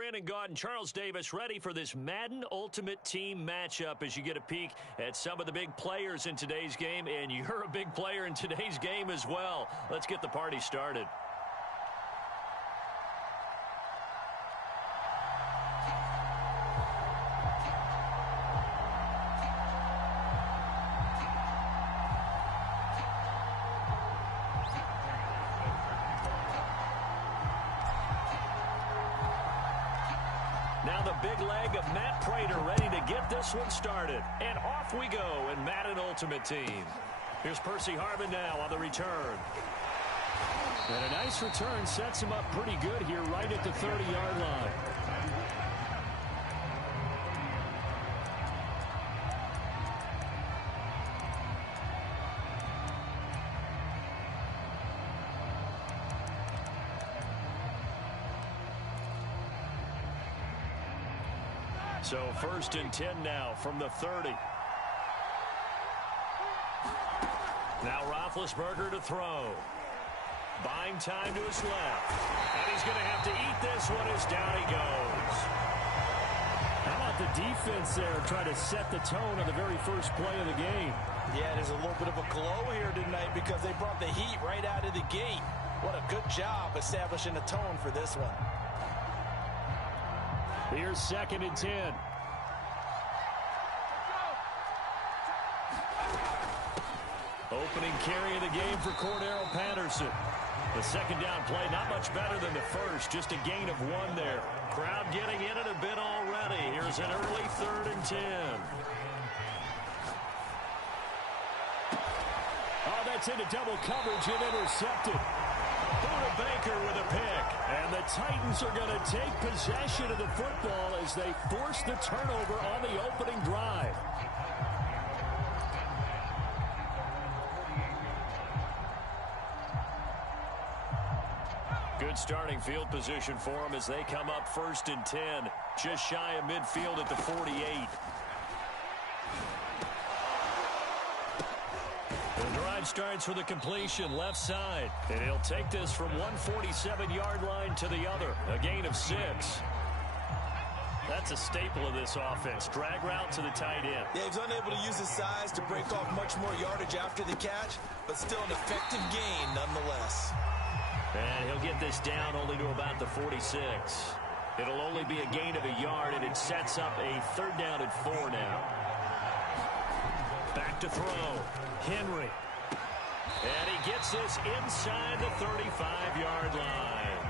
Brandon Gaud and Charles Davis ready for this Madden Ultimate Team matchup as you get a peek at some of the big players in today's game, and you're a big player in today's game as well. Let's get the party started. Now the big leg of Matt Prater ready to get this one started. And off we go in Madden Ultimate Team. Here's Percy Harvin now on the return. And a nice return sets him up pretty good here right at the 30-yard line. So 1st and 10 now from the 30. Now Roethlisberger to throw. Buying time to his left. And he's going to have to eat this one as down he goes. How about the defense there trying to set the tone on the very first play of the game? Yeah, there's a little bit of a glow here tonight because they brought the heat right out of the gate. What a good job establishing a tone for this one. Here's 2nd and 10. Opening carry of the game for Cordero Patterson. The second down play, not much better than the first, just a gain of 1 there. Crowd getting in it a bit already. Here's an early 3rd and 10. Oh, that's into double coverage and intercepted. Buda Baker with a pick. And the Titans are going to take possession of the football as they force the turnover on the opening drive. Good starting field position for them as they come up 1st and 10. Just shy of midfield at the 48. The drive starts with a completion left side. And he'll take this from 147-yard line to the other. A gain of 6. That's a staple of this offense. Drag route to the tight end. Yeah, he's unable to use his size to break off much more yardage after the catch, but still an effective gain nonetheless. And he'll get this down only to about the 46. It'll only be a gain of a yard, and it sets up a 3rd down and 4 now. Back to throw. Henry. And he gets this inside the 35-yard line.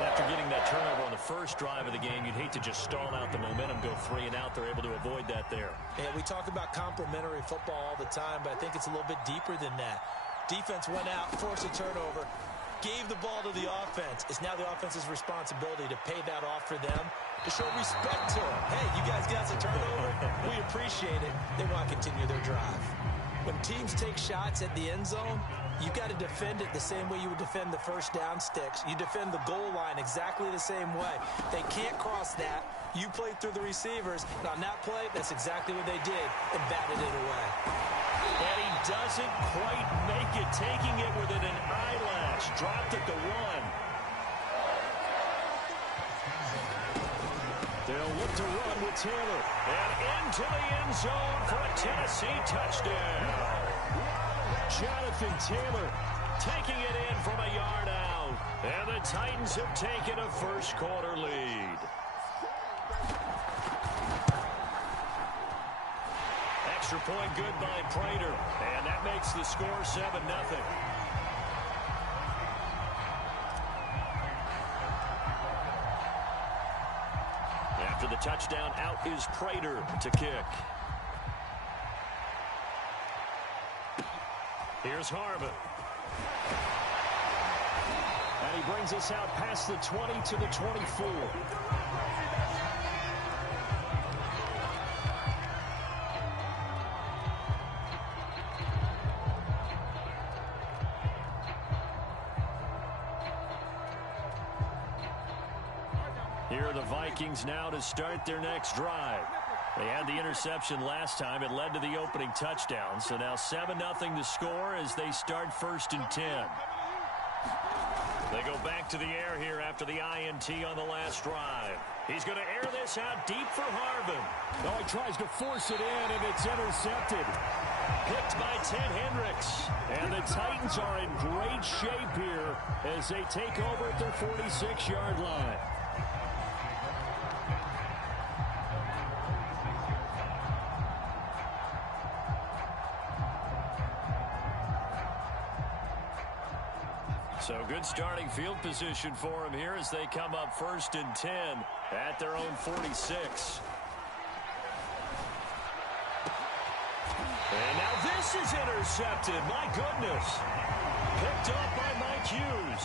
After getting that turnover on the first drive of the game, you'd hate to just stall out the momentum, go 3 and out. They're able to avoid that there. Yeah, we talk about complementary football all the time, but I think it's a little bit deeper than that. Defense went out, forced a turnover, gave the ball to the offense. It's now the offense's responsibility to pay that off for them, to show respect to them. Hey, you guys got the turnover. We appreciate it. They want to continue their drive. When teams take shots at the end zone, you got to defend it the same way you would defend the first down sticks. You defend the goal line exactly the same way. They can't cross that. You play through the receivers. And on that play, that's exactly what they did and batted it away. And he doesn't quite make it, taking it within an eyelash. Dropped at the 1. They'll look to run with Taylor. And into the end zone for a Tennessee touchdown. Jonathan Taylor taking it in from a yard out. And the Titans have taken a first-quarter lead. Extra point good by Prater. And that makes the score 7-0. After the touchdown, out is Prater to kick. Here's Harvin. And he brings us out past the 20 to the 24. Here are the Vikings now to start their next drive. They had the interception last time. It led to the opening touchdown. So now 7-0 to score as they start 1st and 10. They go back to the air here after the INT on the last drive. He's going to air this out deep for Harvin. Oh, he tries to force it in, and it's intercepted. Picked by Ted Hendricks. And the Titans are in great shape here as they take over at their 46-yard line. So good starting field position for him here as they come up 1st and 10 at their own 46. And now this is intercepted. My goodness. Picked up by Mike Hughes.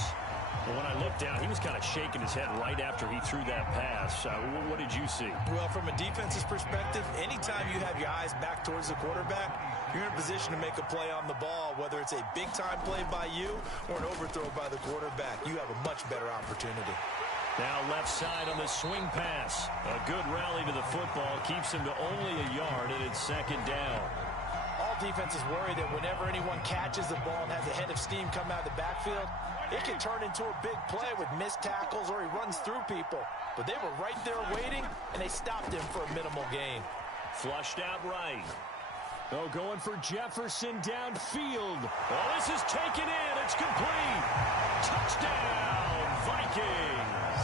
Well, when I looked down, he was kind of shaking his head right after he threw that pass. What did you see? Well, from a defense's perspective, anytime you have your eyes back towards the quarterback, you're in a position to make a play on the ball, whether it's a big-time play by you or an overthrow by the quarterback. You have a much better opportunity. Now left side on the swing pass. A good rally to the football keeps him to only a yard, and it's 2nd down. All defenses worry that whenever anyone catches the ball and has a head of steam come out of the backfield, it can turn into a big play with missed tackles or he runs through people. But they were right there waiting, and they stopped him for a minimal gain. Flushed out right. Oh, going for Jefferson downfield. Oh, this is taken in. It's complete. Touchdown, Vikings.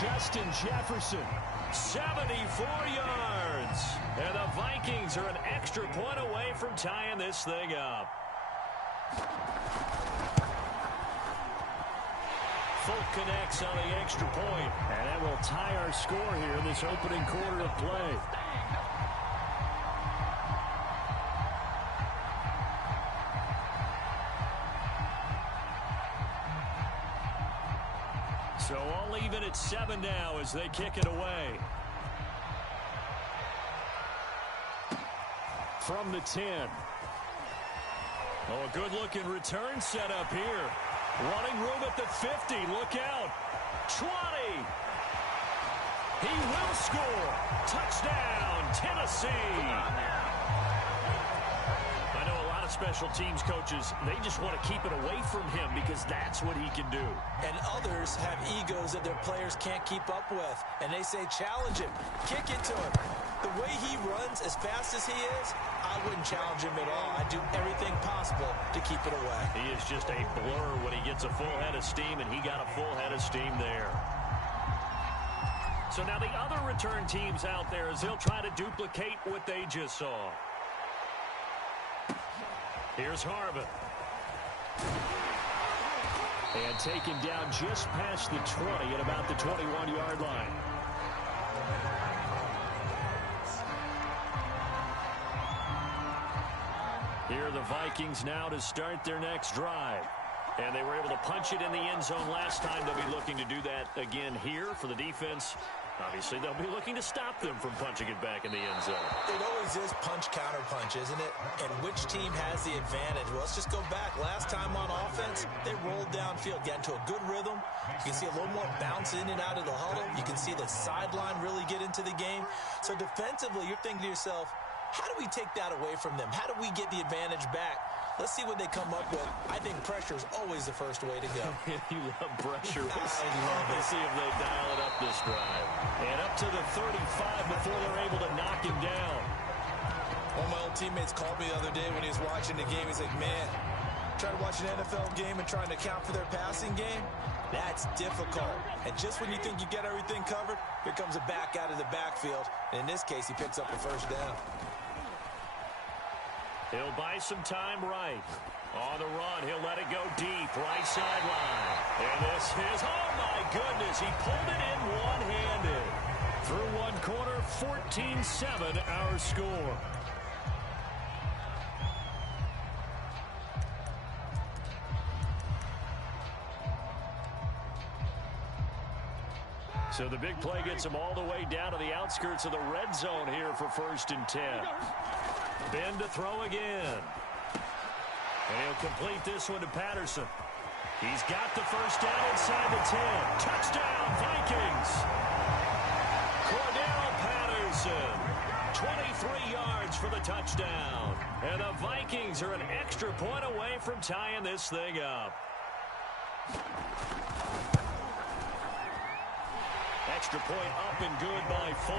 Justin Jefferson. 74 yards. And the Vikings are an extra point away from tying this thing up. Folk connects on the extra point. And that will tie our score here in this opening quarter of play. So all even at 7 now as they kick it away. From the 10. Oh, a good-looking return set up here. Running room at the 50. Look out. 20. He will score. Touchdown, Tennessee. I know a lot of special teams coaches, they just want to keep it away from him because that's what he can do. And others have egos that their players can't keep up with. And they say, challenge him. Kick it to him. The way he runs as fast as he is, I wouldn't challenge him at all. I'd do everything possible to keep it away. He is just a blur when he gets a full head of steam, and he got a full head of steam there. So now the other return teams out there as they'll try to duplicate what they just saw. Here's Harvin. And taken down just past the 20 at about the 21-yard line. Here are the Vikings now to start their next drive. And they were able to punch it in the end zone last time. They'll be looking to do that again here for the defense. Obviously, they'll be looking to stop them from punching it back in the end zone. It always is punch-counter-punch, isn't it? And which team has the advantage? Well, let's just go back. Last time on offense, they rolled downfield, got into a good rhythm. You can see a little more bounce in and out of the huddle. You can see the sideline really get into the game. So defensively, you're thinking to yourself, how do we take that away from them? How do we get the advantage back? Let's see what they come up with. I think pressure is always the first way to go. You love pressure. I love it. Let's see if they dial it up this drive. And up to the 35 before they're able to knock him down. One of my old teammates called me the other day when he was watching the game. He's like, man, trying to watch an NFL game and trying to account for their passing game, that's difficult. And just when you think you get everything covered, here comes a back out of the backfield. And in this case, he picks up a first down. He'll buy some time right. On the run, he'll let it go deep, right sideline. And this is, oh my goodness, he pulled it in one-handed. Through one quarter, 14-7 our score. So the big play gets him all the way down to the outskirts of the red zone here for 1st and 10. Ben to throw again. And he'll complete this one to Patterson. He's got the first down inside the 10. Touchdown, Vikings. Cordell Patterson. 23 yards for the touchdown. And the Vikings are an extra point away from tying this thing up. Extra point up and good by Folk.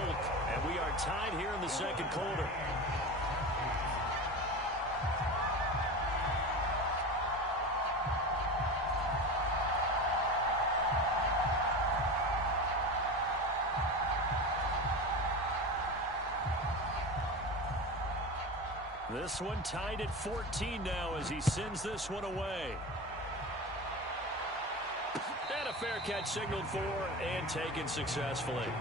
And we are tied here in the second quarter. This one tied at 14 now as he sends this one away. And a fair catch signaled for and taken successfully.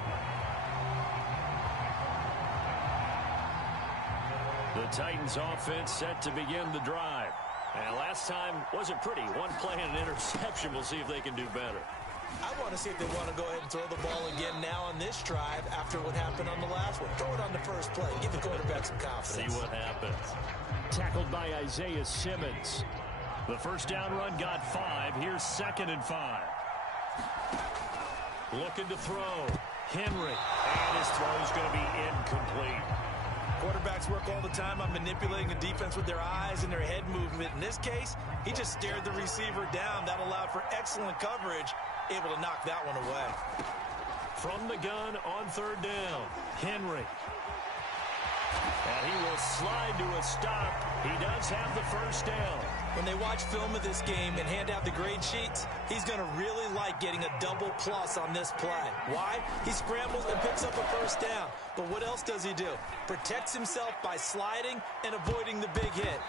The Titans offense set to begin the drive. And last time wasn't pretty. One play and an interception. We'll see if they can do better. I want to see if they want to go ahead and throw the ball again now on this drive after what happened on the last one. Throw it on the first play. Give the quarterback some confidence. See what happens. Tackled by Isaiah Simmons. The first down run got 5. Here's 2nd and 5. Looking to throw. Henry. And his throw is going to be incomplete. Quarterbacks work all the time on manipulating the defense with their eyes and their head movement. In this case, he just stared the receiver down. That allowed for excellent coverage, able to knock that one away. From the gun on 3rd down, Henry. And he will slide to a stop. He does have the first down. When they watch film of this game and hand out the grade sheets, he's going to really like getting a double plus on this play. Why? He scrambles and picks up a first down. But what else does he do? Protects himself by sliding and avoiding the big hit.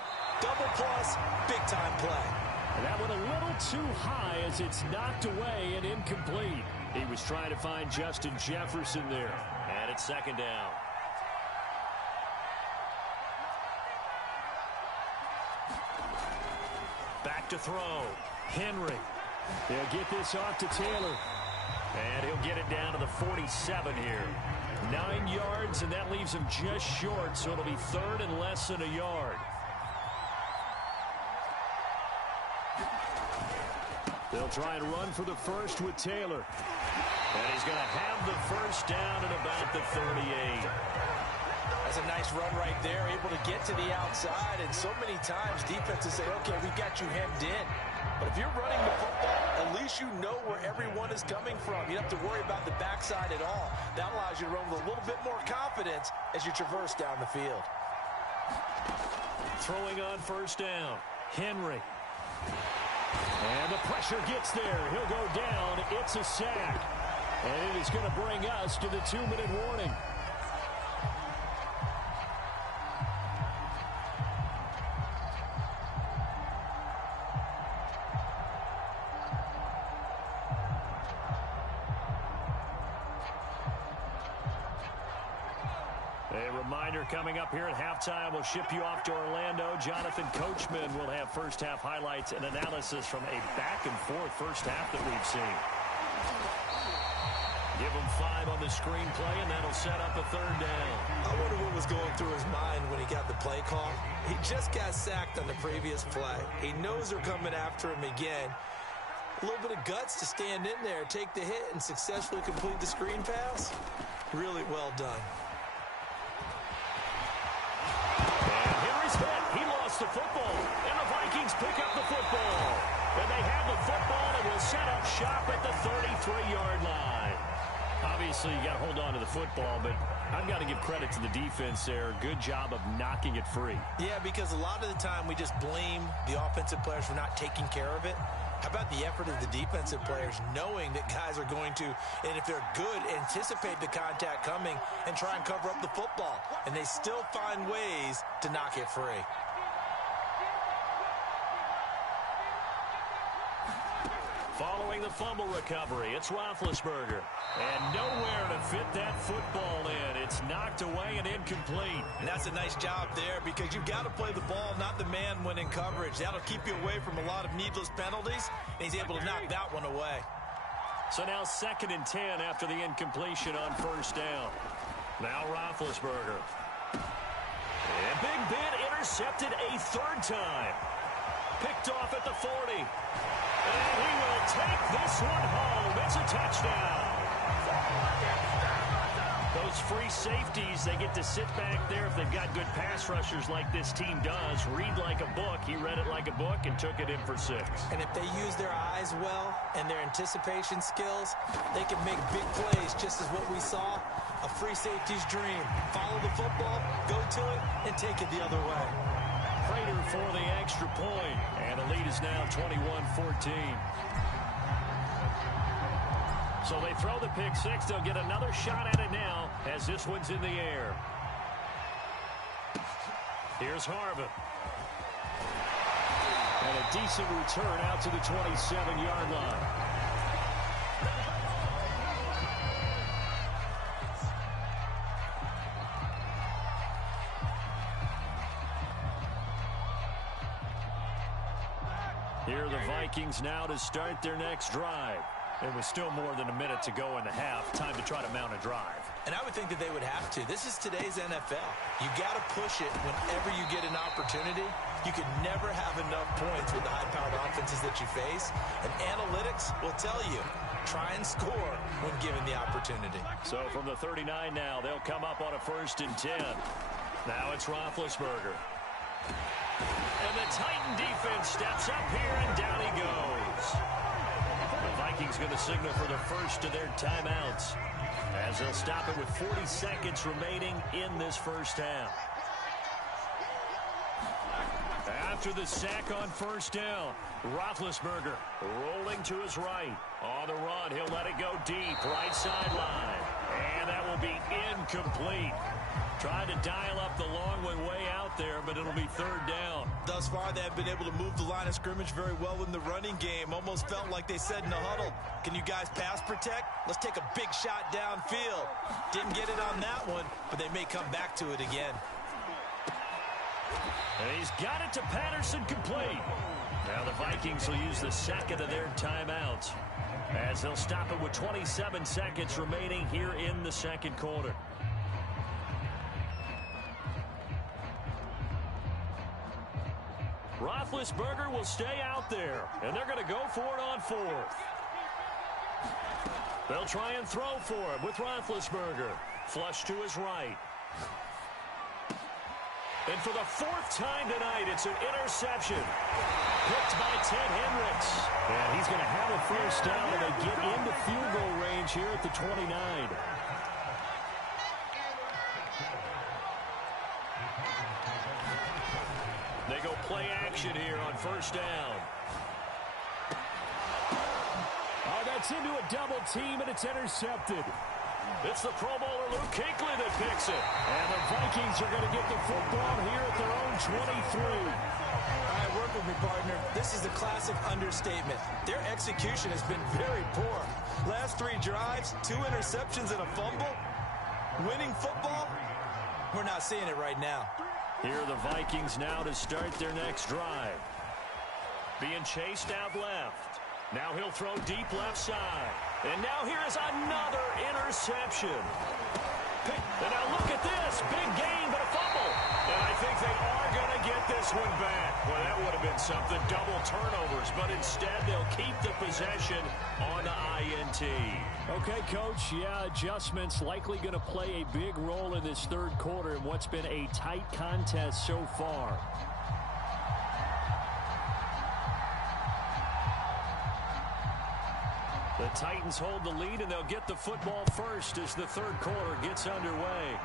Double plus, big-time play. And that went a little too high as it's knocked away and incomplete. He was trying to find Justin Jefferson there. And it's 2nd down. Back to throw. Henry. They'll get this off to Taylor. And he'll get it down to the 47 here. 9 yards, and that leaves him just short, so it'll be 3rd and less than a yard. They'll try and run for the first with Taylor. And he's going to have the first down at about the 38. That's a nice run right there, able to get to the outside. And so many times defenses say, okay, we've got you hemmed in. But if you're running the football, at least you know where everyone is coming from. You don't have to worry about the backside at all. That allows you to run with a little bit more confidence as you traverse down the field. Throwing on first down, Henry. And the pressure gets there. He'll go down. It's a sack. And it is going to bring us to the 2-minute warning. Coming up here at halftime, we'll ship you off to Orlando. Jonathan Coachman will have first-half highlights and analysis from a back-and-forth first half that we've seen. Give him 5 on the screenplay, and that'll set up a 3rd down. I wonder what was going through his mind when he got the play call. He just got sacked on the previous play. He knows they're coming after him again. A little bit of guts to stand in there, take the hit, and successfully complete the screen pass. Really well done. He lost the football, and the Vikings pick up the football. And they have the football and will set up shop at the 33-yard line. Obviously, you got to hold on to the football, but I've got to give credit to the defense there. Good job of knocking it free. Yeah, because a lot of the time we just blame the offensive players for not taking care of it. How about the effort of the defensive players knowing that guys are going to, and if they're good, anticipate the contact coming and try and cover up the football. And they still find ways to knock it free. Following the fumble recovery, it's Roethlisberger. And nowhere to fit that football in. It's knocked away and incomplete. And that's a nice job there because you've got to play the ball, not the man when in coverage. That'll keep you away from a lot of needless penalties, and he's able to knock that one away. So now 2nd and 10 after the incompletion on first down. Now Roethlisberger. And Big Ben intercepted a 3rd time. Picked off at the 40. And he will take this one home. It's a touchdown. Those free safeties, they get to sit back there if they've got good pass rushers like this team does. Read like a book. He read it like a book and took it in for 6. And if they use their eyes well and their anticipation skills, they can make big plays, just as what we saw. A free safety's dream. Follow the football, go to it, and take it the other way. Prater for the extra point. And the lead is now 21-14. So they throw the pick 6. They'll get another shot at it now as this one's in the air. Here's Harvin. And a decent return out to the 27-yard line. Here are the Vikings now to start their next drive. It was still more than a minute to go in the half. Time to try to mount a drive. And I would think that they would have to. This is today's NFL. You got to push it whenever you get an opportunity. You can never have enough points with the high-powered offenses that you face. And analytics will tell you, try and score when given the opportunity. So from the 39 now, they'll come up on a 1st and 10. Now it's Roethlisberger. And the Titan defense steps up here, and down he goes. The Vikings going to signal for the first of their timeouts as they'll stop it with 40 seconds remaining in this first half. After the sack on 1st down, Roethlisberger rolling to his right. On the run, he'll let it go deep, right sideline. And that will be incomplete. Trying to dial up the long one way out there, but it'll be 3rd down. Thus far, they have been able to move the line of scrimmage very well in the running game. Almost felt like they said in the huddle, can you guys pass protect? Let's take a big shot downfield. Didn't get it on that one, but they may come back to it again. And he's got it to Patterson, complete. Now the Vikings will use the second of their timeouts as they'll stop it with 27 seconds remaining here in the second quarter. Roethlisberger will stay out there, and they're going to go for it on 4th. They'll try and throw for it with Roethlisberger. Flush to his right. And for the 4th time tonight, it's an interception. Picked by Ted Hendricks. And he's going to have a 1st down, and they get into field goal range here at the 29. They go play action here on 1st down. Oh, that's into a double team, and it's intercepted. It's the Pro Bowler Luke Kuechly that picks it. And the Vikings are going to get the football here at their own 23. All right, work with me, partner. This is a classic understatement. Their execution has been very poor. Last 3 drives, 2 interceptions and a fumble. Winning football? We're not seeing it right now. Here are the Vikings now to start their next drive. Being chased out left. Now he'll throw deep left side. And now here is another interception. And now look at this. Big gain, but a fumble. And I think they are going to get this one back. Well, that would have been something. Double turnovers. But instead, they'll keep the possession on the INT. Okay, Coach. Yeah, adjustments likely going to play a big role in this 3rd quarter in what's been a tight contest so far. The Titans hold the lead, and they'll get the football first as the 3rd quarter gets underway.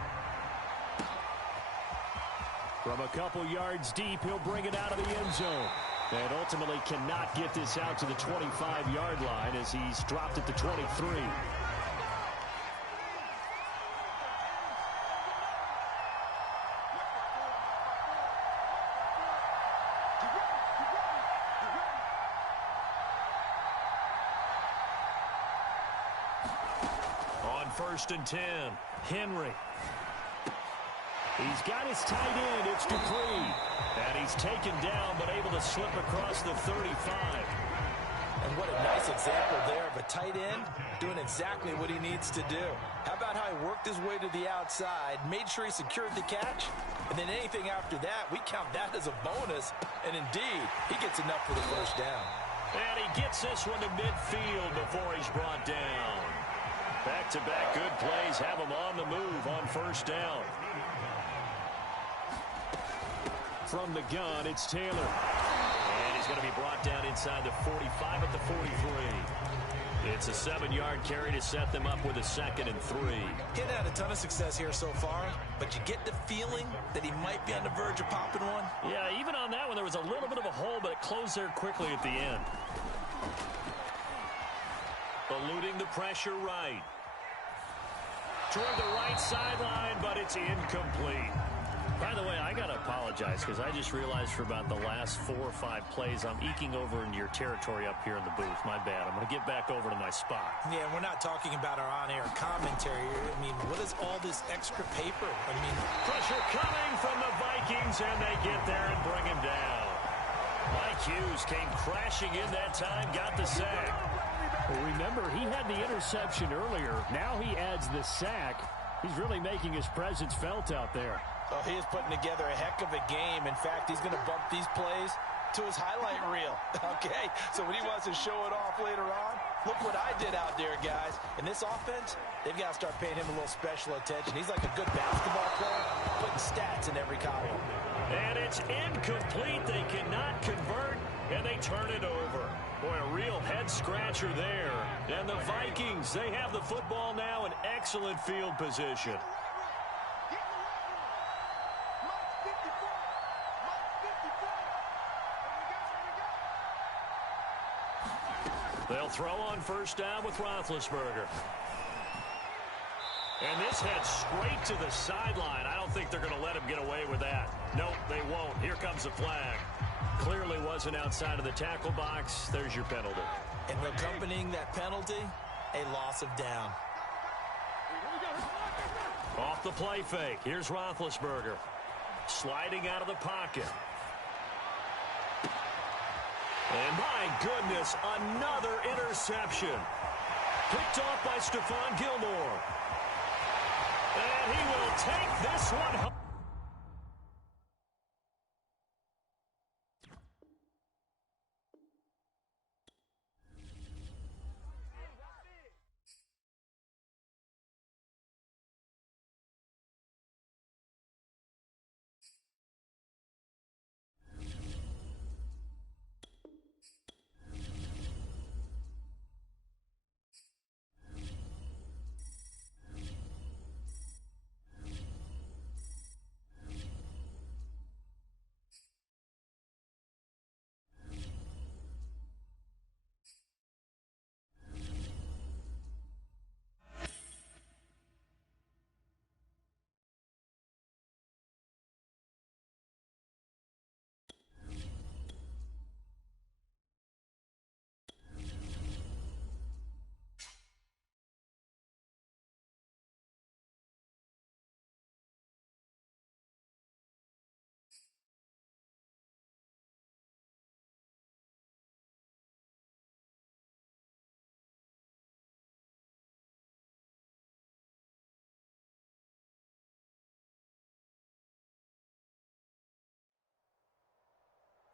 From a couple yards deep, he'll bring it out of the end zone. And ultimately cannot get this out to the 25-yard line as he's dropped at the 23. On 1st and 10, Henry. He's got his tight end. It's Dupree. And he's taken down, but able to slip across the 35. And what a nice example there of a tight end doing exactly what he needs to do. How about how he worked his way to the outside, made sure he secured the catch, and then anything after that, we count that as a bonus. And indeed, he gets enough for the 1st down. And he gets this one to midfield before he's brought down. Back-to-back good plays have them on the move on first down. From the gun, it's Taylor. And he's going to be brought down inside the 45 at the 43. It's a 7-yard carry to set them up with a 2nd and 3. He hadn't had a ton of success here so far, but you get the feeling that he might be on the verge of popping one. Yeah, even on that one, there was a little bit of a hole, but it closed there quickly at the end. Eluding the pressure right. Toward the right sideline, but it's incomplete. By the way, I got to apologize because I just realized for about the last 4 or 5 plays, I'm eking over into your territory up here in the booth. My bad. I'm going to get back over to my spot. Yeah, we're not talking about our on-air commentary. I mean, what is all this extra paper? I mean, pressure coming from the Vikings, and they get there and bring him down. Mike Hughes came crashing in that time, got the sack. Well, remember, he had the interception earlier. Now he adds the sack. He's really making his presence felt out there. Oh, he is putting together a heck of a game. In fact, he's going to bump these plays to his highlight reel. Okay, so when he wants to show it off later on, look what I did out there, guys. In this offense, they've got to start paying him a little special attention. He's like a good basketball player, putting stats in every column. And it's incomplete. They cannot convert, and they turn it over. Boy, a real head-scratcher there. And the Vikings, they have the football now in excellent field position. They'll throw on first down with Roethlisberger. And this heads straight to the sideline. I don't think they're going to let him get away with that. Nope, they won't. Here comes the flag. Clearly wasn't outside of the tackle box. There's your penalty. And accompanying that penalty, a loss of down. Off the play fake. Here's Roethlisberger. Sliding out of the pocket. And my goodness, another interception. Picked off by Stephon Gilmore. And he will take this one home.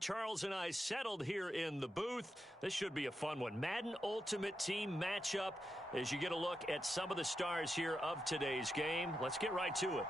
Charles and I settled here in the booth. This should be a fun one. Madden Ultimate Team matchup as you get a look at some of the stars here of today's game. Let's get right to it.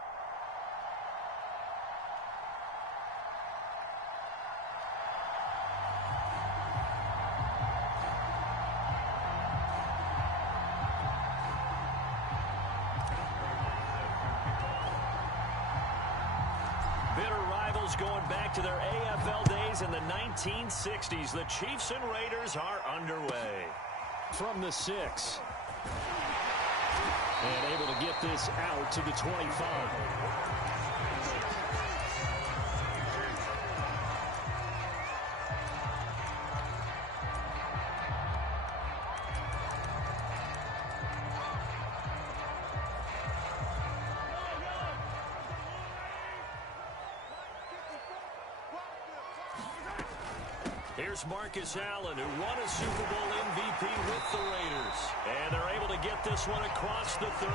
Going back to their AFL days in the 1960s. The Chiefs and Raiders are underway. From the 6. And able to get this out to the 25. Here's Marcus Allen, who won a Super Bowl MVP with the Raiders. And they're able to get this one across the 35.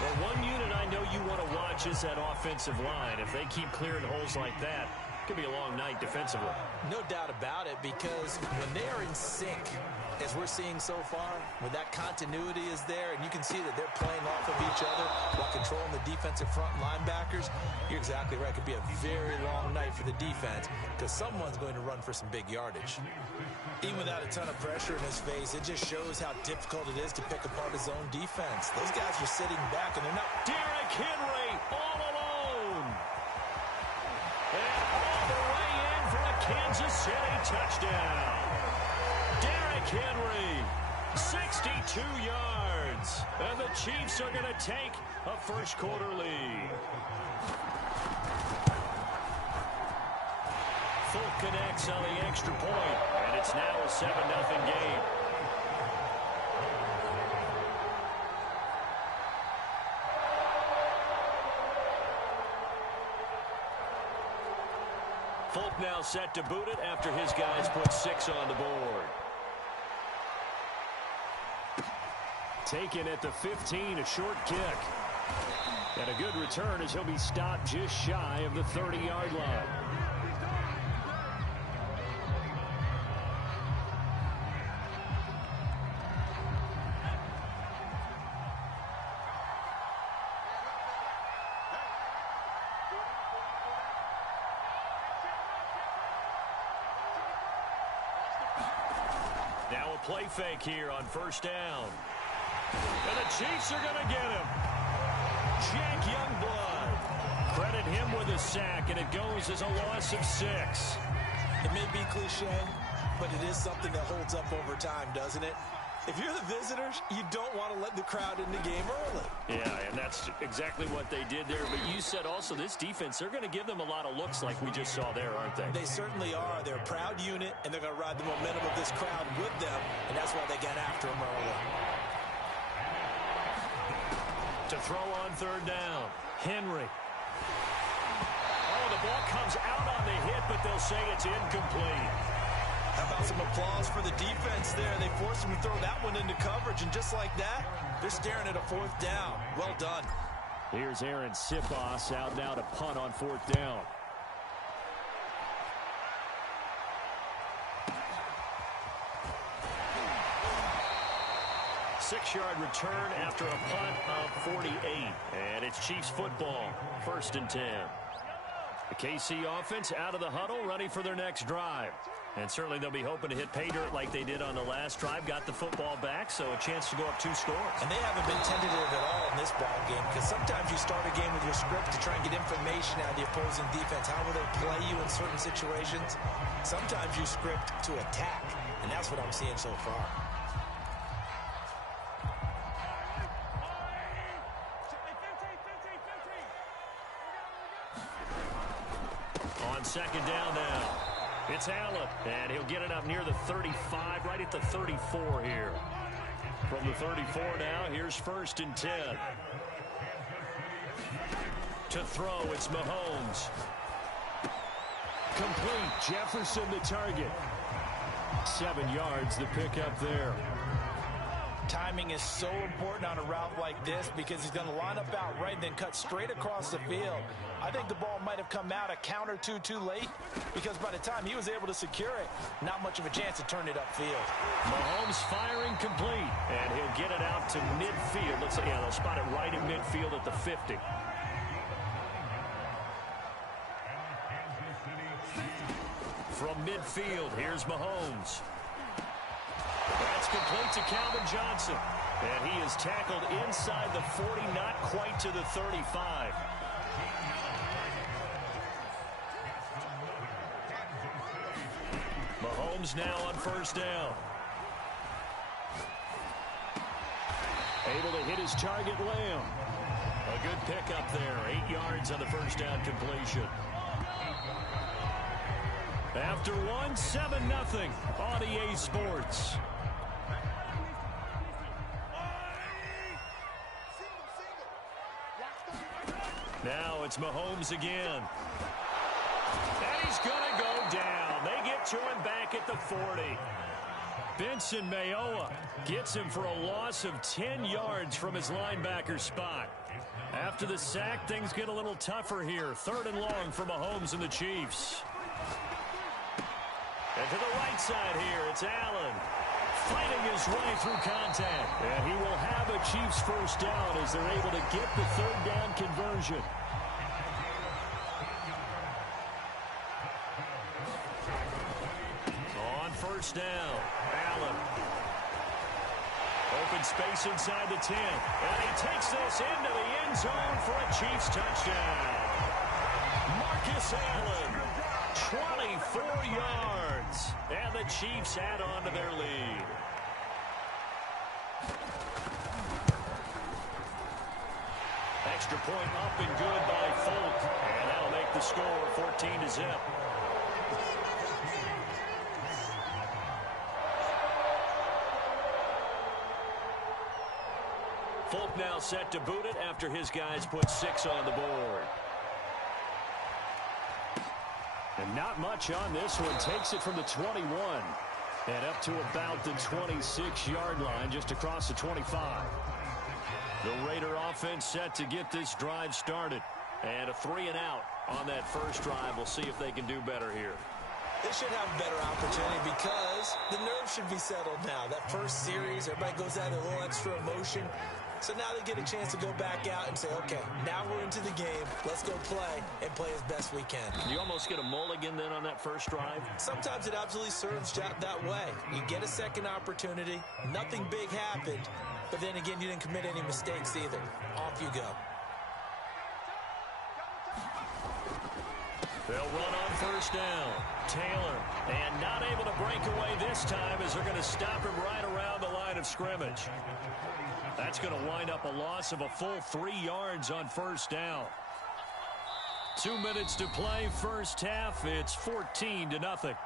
Well, one unit I know you want to watch is that offensive line. If they keep clearing holes like that, it could be a long night defensively. No doubt about it, because when they are in sync, as we're seeing so far, when that continuity is there and you can see that they're playing off of each other while controlling the defensive front linebackers, you're exactly right. It could be a very long night for the defense because someone's going to run for some big yardage. Even without a ton of pressure in his face, it just shows how difficult it is to pick apart his own defense. Those guys are sitting back and they're not... Derrick Henry all alone. And all the way in for a Kansas City touchdown. Derrick Henry, 62 yards. And the Chiefs are going to take a first-quarter lead. Folk connects on the extra point, and it's now a 7-0 game. Folk now set to boot it after his guys put 6 on the board. Taken at the 15, a short kick. And a good return as he'll be stopped just shy of the 30-yard line. Now a play fake here on first down. And the Chiefs are going to get him. Jack Youngblood. Credit him with a sack, and it goes as a loss of 6. It may be cliche, but it is something that holds up over time, doesn't it? If you're the visitors, you don't want to let the crowd in the game early. Yeah, and that's exactly what they did there. But you said also this defense, they're going to give them a lot of looks like we just saw there, aren't they? They certainly are. They're a proud unit, and they're going to ride the momentum of this crowd with them, and that's why they got after them early. To throw on third down, Henry. Oh, the ball comes out on the hit, but they'll say it's incomplete. How about some applause for the defense there? They forced him to throw that one into coverage, and just like that, they're staring at a 4th down. Well done. Here's Aaron Sipos out now to punt on 4th down. Six-yard return after a punt of 48. And it's Chiefs football, 1st and 10. The KC offense out of the huddle, ready for their next drive. And certainly they'll be hoping to hit pay dirt like they did on the last drive. Got the football back, so a chance to go up 2 scores. And they haven't been tentative at all in this ball game because sometimes you start a game with your script to try and get information out of the opposing defense. How will they play you in certain situations? Sometimes you script to attack, and that's what I'm seeing so far. On second down now, it's Allen, and he'll get it up near the 35, right at the 34 here. From the 34 now, here's 1st and 10. To throw, it's Mahomes. Complete. Jefferson the target. 7 yards the pickup there. Timing is so important on a route like this because he's going to line up out right and then cut straight across the field. I think the ball might have come out a count or two too late because by the time he was able to secure it, not much of a chance to turn it upfield. Mahomes firing complete, and he'll get it out to midfield. Let's say, yeah, they'll spot it right in midfield at the 50. From midfield, here's Mahomes. That's complete to Calvin Johnson. And he is tackled inside the 40, not quite to the 35. Mahomes now on 1st down. Able to hit his target, Lamb. A good pickup there. 8 yards on the 1st down completion. After 1, 7-0 on EA Sports. Now it's Mahomes again. And he's going to go down. They get to him back at the 40. Benson Mayowa gets him for a loss of 10 yards from his linebacker spot. After the sack, things get a little tougher here. 3rd and long for Mahomes and the Chiefs. And to the right side here, it's Allen. fighting his way through contact. And he will have a Chiefs first down as they're able to get the third down conversion. On first down, Allen. Open space inside the 10. And he takes this into the end zone for a Chiefs touchdown. Marcus Allen, 24 yards. And the Chiefs add on to their lead. Extra point up and good by Folk. And that'll make the score 14-0. Folk now set to boot it after his guys put 6 on the board. And not much on this one. Takes it from the 21 and up to about the 26-yard line, just across the 25. The Raider offense set to get this drive started. And a 3-and-out on that first drive. We'll see if they can do better here. They should have a better opportunity because the nerves should be settled now. That first series, everybody goes out with a little extra emotion. So now they get a chance to go back out and say, okay, now we're into the game. Let's go play and play as best we can. You almost get a mulligan then on that first drive? Sometimes it absolutely serves that way. You get a second opportunity. Nothing big happened. But then again, you didn't commit any mistakes either. Off you go. They'll run on first down. Taylor, and not able to break away this time as they're going to stop him right around the line of scrimmage. That's going to wind up a loss of a full 3 yards on first down. 2 minutes to play first half. It's 14-0.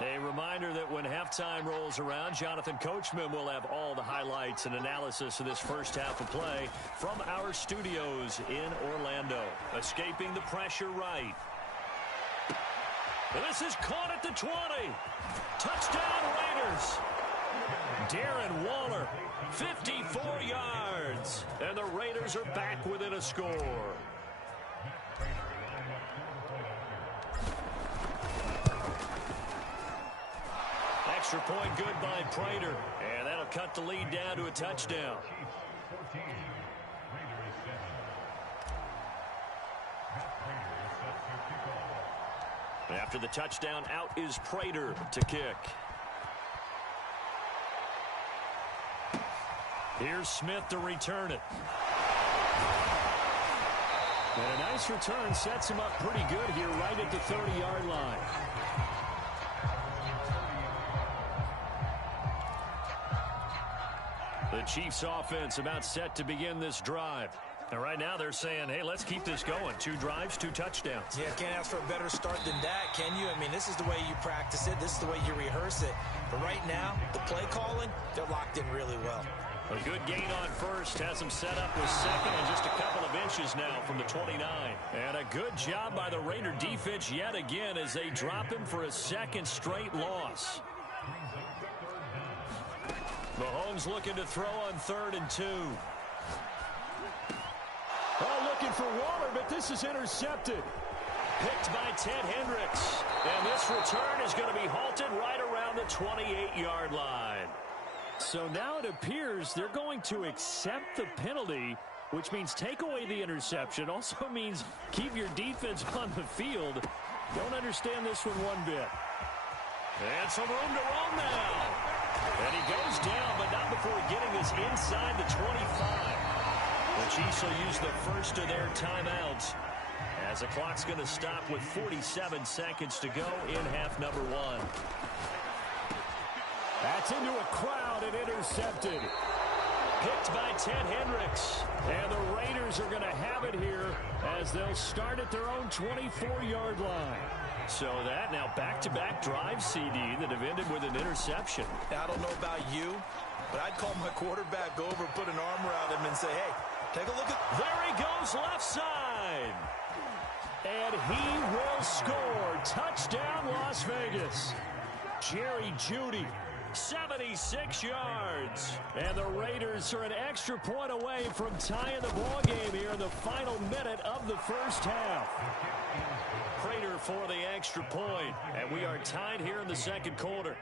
A reminder that when halftime rolls around, Jonathan Coachman will have all the highlights and analysis of this first half of play from our studios in Orlando. Escaping the pressure right. This is caught at the 20. Touchdown Raiders. Darren Waller, 54 yards. And the Raiders are back within a score. Extra point good by Prater. And that'll cut the lead down to a touchdown. After the touchdown, out is Prater to kick. Here's Smith to return it. And a nice return sets him up pretty good here right at the 30-yard line. The Chiefs offense about set to begin this drive. And right now they're saying, hey, let's keep this going. 2 drives, 2 touchdowns. Yeah, can't ask for a better start than that, can you? I mean, this is the way you practice it. This is the way you rehearse it. But right now, the play calling, they're locked in really well. A good gain on first has them set up with second and just a couple of inches now from the 29. And a good job by the Raider defense yet again as they drop him for a second straight loss. Mahomes looking to throw on 3rd and 2. Oh, looking for Waller, but this is intercepted. Picked by Ted Hendricks. And this return is going to be halted right around the 28-yard line. So now it appears they're going to accept the penalty, which means take away the interception. Also means keep your defense on the field. Don't understand this one bit. And some room to roam now. And he goes down, but not before getting this inside the 25. The Chiefs will use the first of their timeouts as the clock's going to stop with 47 seconds to go in half number 1. That's into a crowd and intercepted. Picked by Ted Hendricks. And the Raiders are going to have it here as they'll start at their own 24-yard line. So that now back-to-back drives, CD, that have ended with an interception. Now, I don't know about you, but I'd call my quarterback over, put an arm around him and say, hey, take a look at... There he goes left side. And he will score. Touchdown, Las Vegas. Jerry Jeudy 76 yards. And the Raiders are an extra point away from tying the ball game here in the final minute of the first half. Prater for the extra point, and we are tied here in the second quarter.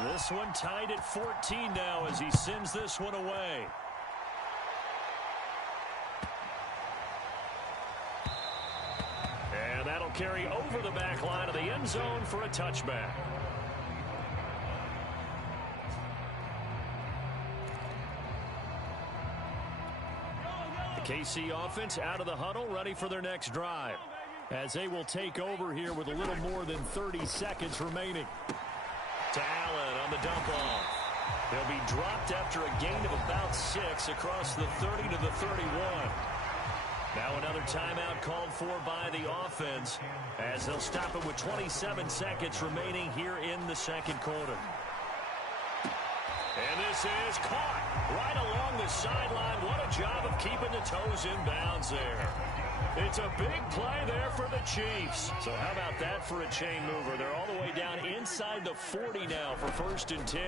This one tied at 14 now as he sends this one away. And that'll carry over the back line of the end zone for a touchback. The KC offense out of the huddle, ready for their next drive, as they will take over here with a little more than 30 seconds remaining. To Allen on the dump off. They'll be dropped after a gain of about 6 across the 30 to the 31. Now another timeout called for by the offense as they'll stop it with 27 seconds remaining here in the second quarter. And this is caught right along the sideline. What a job of keeping the toes in bounds there. It's a big play there for the Chiefs. So how about that for a chain mover? They're all the way down inside the 40 now for 1st and 10.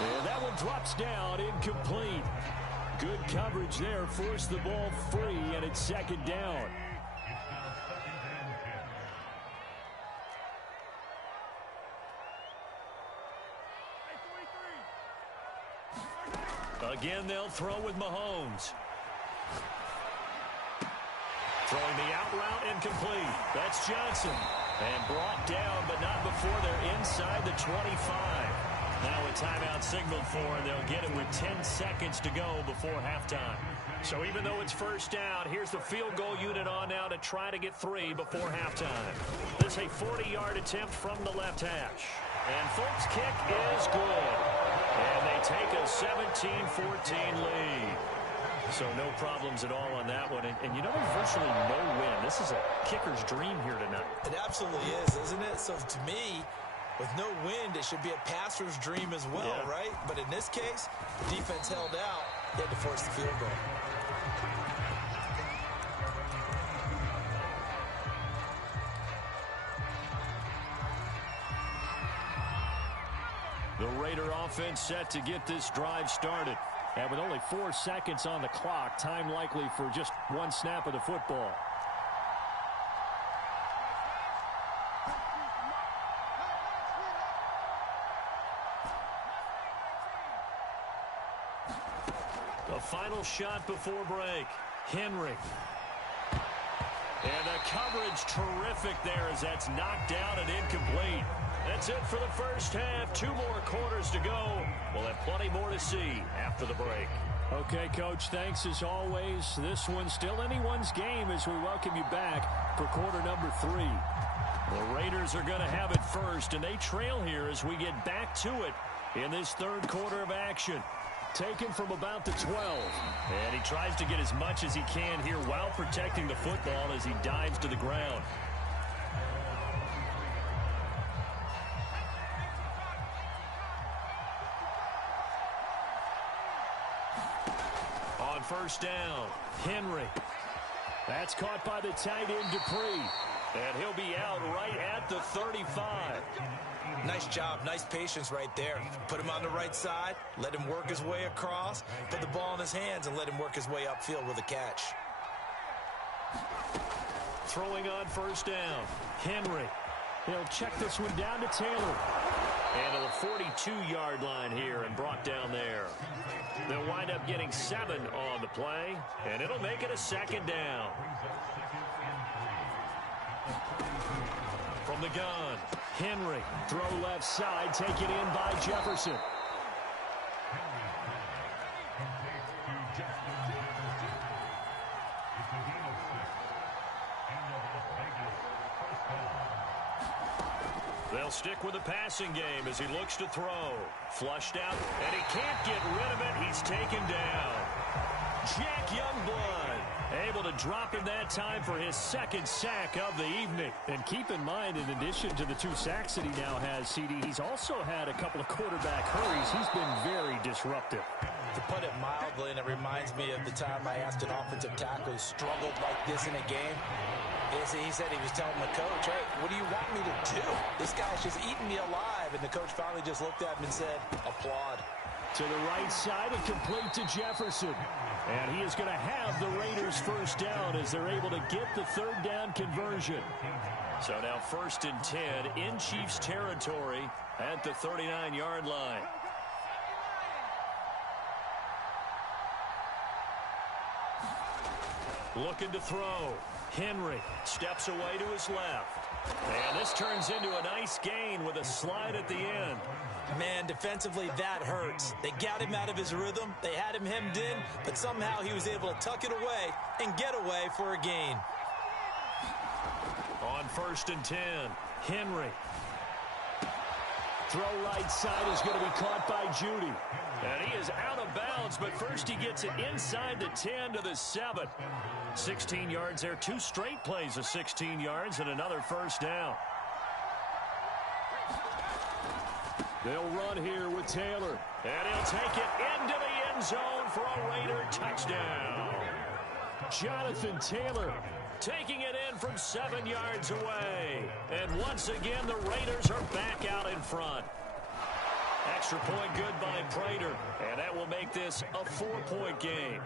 And that one drops down, incomplete. Good coverage there, forced the ball free, and it's 2nd down. Again, they'll throw with Mahomes. Throwing the out route, incomplete. That's Johnson. And brought down, but not before they're inside the 25. Now a timeout signaled for, and they'll get it with 10 seconds to go before halftime. So even though it's 1st down, here's the field goal unit on now to try to get 3 before halftime. This is a 40-yard attempt from the left hash. And Folks' kick is good. And they take a 17-14 lead. So no problems at all on that one. And you know, there's virtually no win. This is a kicker's dream here tonight. It absolutely is, isn't it? So to me, with no wind, it should be a passer's dream as well, yeah. Right? But in this case, the defense held out. They had to force the field goal. The Raider offense set to get this drive started. And with only 4 seconds on the clock, time likely for just 1 snap of the football. The final shot before break. Henry. And the coverage terrific there as that's knocked down and incomplete. That's it for the first half. 2 more quarters to go. We'll have plenty more to see after the break. Okay, Coach, thanks as always. This one's still anyone's game as we welcome you back for quarter number 3. The Raiders are going to have it first, and they trail here as we get back to it in this 3rd quarter of action. Taken from about the 12. And he tries to get as much as he can here while protecting the football as he dives to the ground. On 1st down, Henry. That's caught by the tight end, Dupree. And he'll be out right at the 35. Nice job, nice patience right there. Put him on the right side, let him work his way across, put the ball in his hands, and let him work his way upfield with a catch. Throwing on 1st down, Henry. He'll check this one down to Taylor. And to the 42-yard line here and brought down there. They'll wind up getting 7 on the play, and it'll make it a 2nd down. From the gun, Henry. Throw left side, taken in by Jefferson. They'll stick with the passing game as he looks to throw. Flushed out, and he can't get rid of it. He's taken down. Jack Youngblood able to drop in that time for his 2nd sack of the evening. And keep in mind, in addition to the 2 sacks that he now has, CD, he's also had a couple of quarterback hurries. He's been very disruptive. To put it mildly, and it reminds me of the time I asked an offensive tackle who struggled like this in a game. He said he was telling the coach, hey, what do you want me to do? This guy's just eating me alive. And the coach finally just looked at him and said, applaud. To the right side and complete to Jefferson. And he is going to have the Raiders first down as they're able to get the third down conversion. So now 1st and 10 in Chiefs territory at the 39-yard line. Looking to throw. Henry steps away to his left. And this turns into a nice gain with a slide at the end. Man, defensively, that hurts. They got him out of his rhythm. They had him hemmed in, but somehow he was able to tuck it away and get away for a gain. On 1st and 10, Henry. Throw right side is going to be caught by Judy. And he is out of bounds, but first he gets it inside the 10 to the 7. 16 yards there, 2 straight plays of 16 yards and another first down. They'll run here with Taylor. And he'll take it into the end zone for a Raider touchdown. Jonathan Taylor taking it in from 7 yards away. And once again, the Raiders are back out in front. Extra point good by Prater. And that will make this a 4-point game.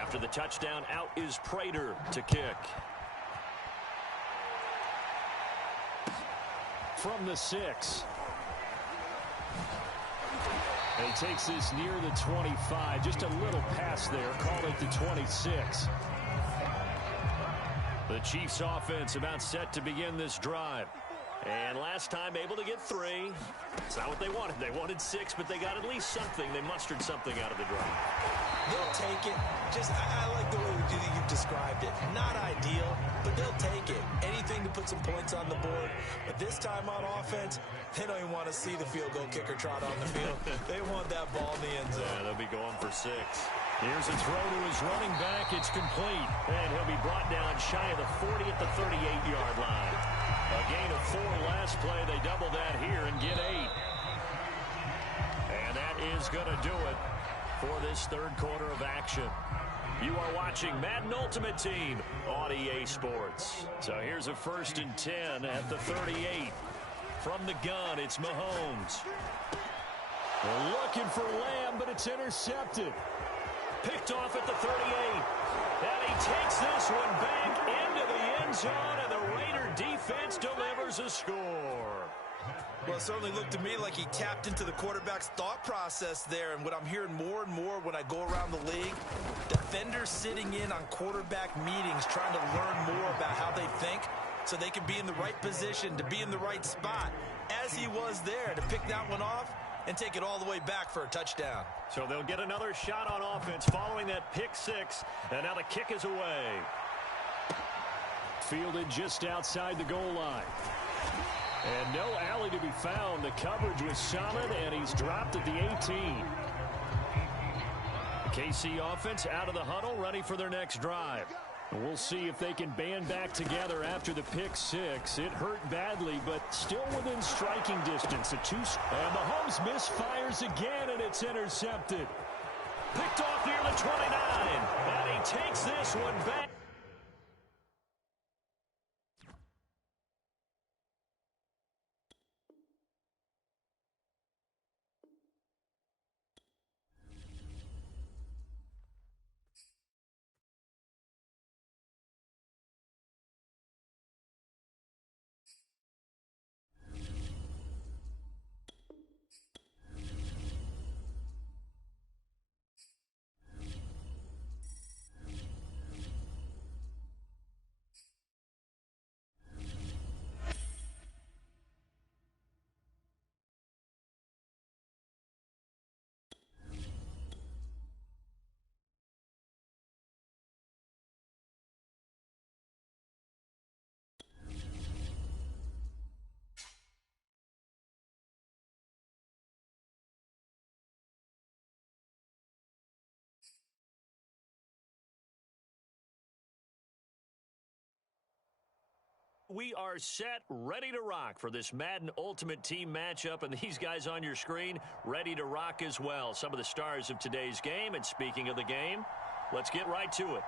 After the touchdown, out is Prater to kick. From the 6. He takes this near the 25. Just a little pass there. Call it the 26. The Chiefs offense about set to begin this drive. And last time able to get 3. It's not what they wanted. They wanted 6, but they got at least something. They mustered something out of the drive. They'll take it. I like the way you've described it. Not ideal, but they'll take it. Anything to put some points on the board. But this time on offense, they don't even want to see the field goal kicker trot on the field. They want that ball in the end zone. Yeah, they'll be going for 6. Here's a throw to his running back. It's complete. And he'll be brought down shy of the 40 at the 38-yard line. A gain of 4 last play. They double that here and get 8. And that is going to do it for this third quarter of action. You are watching Madden Ultimate Team on EA Sports. So here's a 1st and 10 at the 38. From the gun, it's Mahomes. They're looking for Lamb, but it's intercepted. Picked off at the 38. And he takes this one back into the end zone, and the Raider defense delivers a score. Well, it certainly looked to me like he tapped into the quarterback's thought process there. And what I'm hearing more and more when I go around the league, defenders sitting in on quarterback meetings trying to learn more about how they think so they can be in the right position, to be in the right spot, as he was there, to pick that one off and take it all the way back for a touchdown. So they'll get another shot on offense following that pick 6, and now the kick is away. Fielded just outside the goal line. And no alley to be found. The coverage was solid, and he's dropped at the 18. The KC offense out of the huddle, ready for their next drive. And we'll see if they can band back together after the pick 6. It hurt badly, but still within striking distance. And Mahomes misfires again, and it's intercepted. Picked off near the 29. And he takes this one back. We are set, ready to rock for this Madden Ultimate Team matchup, and these guys on your screen ready to rock as well. Some of the stars of today's game, and speaking of the game, let's get right to it.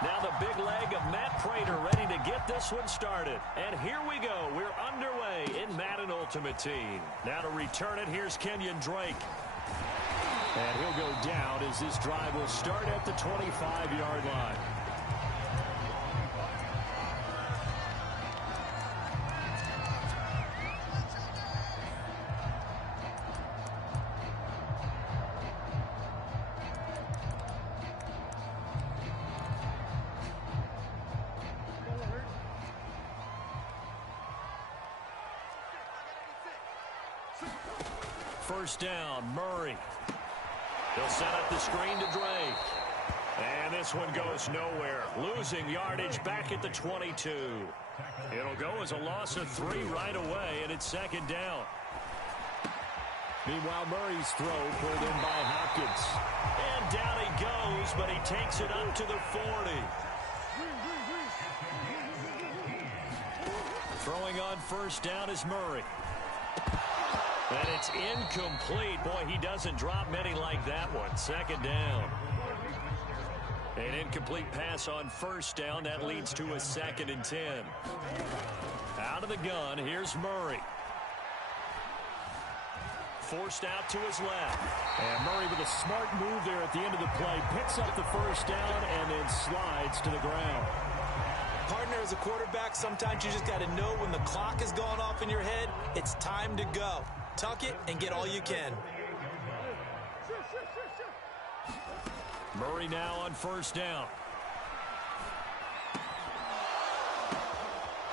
Now the big leg of Matt Prater ready to get this one started. And here we go. We're underway in Madden Ultimate Team. Now to return it, here's Kenyon Drake. And he'll go down as this drive will start at the 25-yard line. First down, Murray. He'll set up the screen to Drake. And this one goes nowhere. Losing yardage back at the 22. It'll go as a loss of 3 right away, and it's second down. Meanwhile, Murray's throw pulled in by Hopkins. And down he goes, but he takes it up to the 40. Throwing on first down is Murray. And it's incomplete. Boy, he doesn't drop many like that one. Second down. An incomplete pass on first down. That leads to a 2nd and 10. Out of the gun, here's Murray. Forced out to his left. And Murray with a smart move there at the end of the play. Picks up the first down and then slides to the ground. Partner, as a quarterback, sometimes you just got to know when the clock is going off in your head, it's time to go. Tuck it and get all you can. Murray now on first down.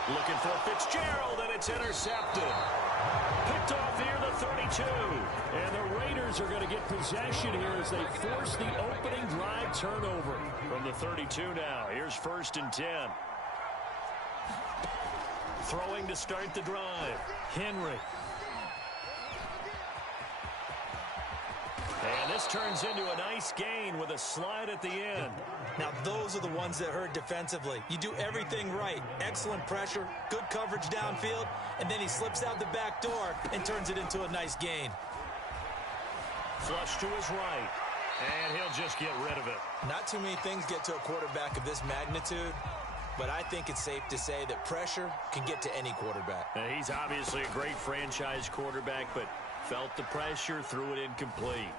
Looking for Fitzgerald, and it's intercepted. Picked off near the 32. And the Raiders are going to get possession here as they force the opening drive turnover. From the 32 now, here's 1st and 10. Throwing to start the drive. Henry. And this turns into a nice gain with a slide at the end. Now, those are the ones that hurt defensively. You do everything right. Excellent pressure, good coverage downfield, and then he slips out the back door and turns it into a nice gain. Flush to his right, and he'll just get rid of it. Not too many things get to a quarterback of this magnitude, but I think it's safe to say that pressure can get to any quarterback. Now, he's obviously a great franchise quarterback, but felt the pressure, threw it incomplete.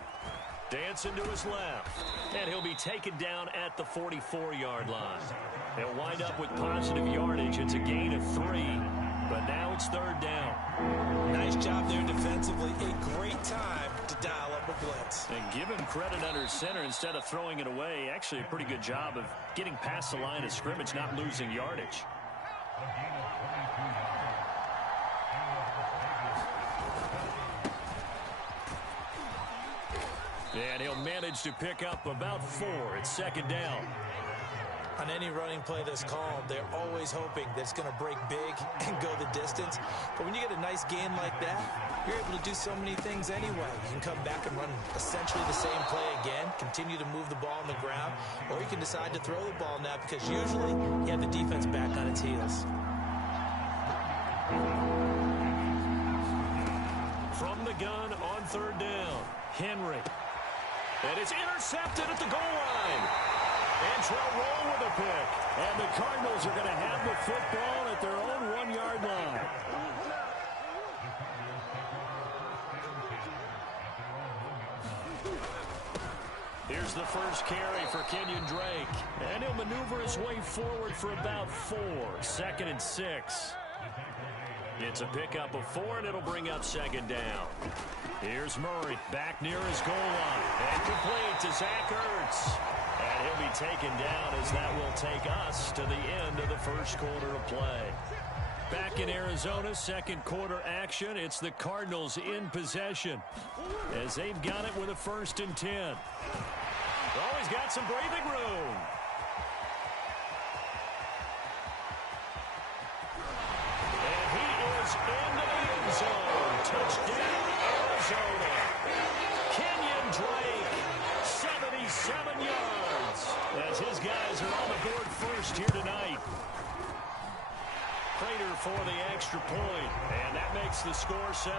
Dancing to his left, and he'll be taken down at the 44-yard line. He'll wind up with positive yardage. It's a gain of 3, but now it's 3rd down. Nice job there defensively. A great time to dial up a blitz. And give him credit under center instead of throwing it away. Actually, a pretty good job of getting past the line of scrimmage, not losing yardage. And he'll manage to pick up about 4. It's 2nd down. On any running play that's called, they're always hoping that it's going to break big and go the distance. But when you get a nice gain like that, you're able to do so many things anyway. You can come back and run essentially the same play again, continue to move the ball on the ground, or you can decide to throw the ball now because usually you have the defense back on its heels. From the gun on 3rd down, Henry. And it's intercepted at the goal line. Antrell Roll with a pick. And the Cardinals are going to have the football at their own 1-yard line. Here's the first carry for Kenyon Drake. And he'll maneuver his way forward for about 4. 2nd and 6. It's a pickup of 4, and it'll bring up 2nd down. Here's Murray back near his goal line. And complete to Zach Ertz. And he'll be taken down as that will take us to the end of the first quarter of play. Back in Arizona, second quarter action. It's the Cardinals in possession as they've got it with a 1st and 10. Oh, he's got some breathing room. And he is into the end zone. Touchdown, Arizona. Kenyon Drake, 77 yards. As his guys are on the board first here tonight. Prater for the extra point, and that makes the score 7-0.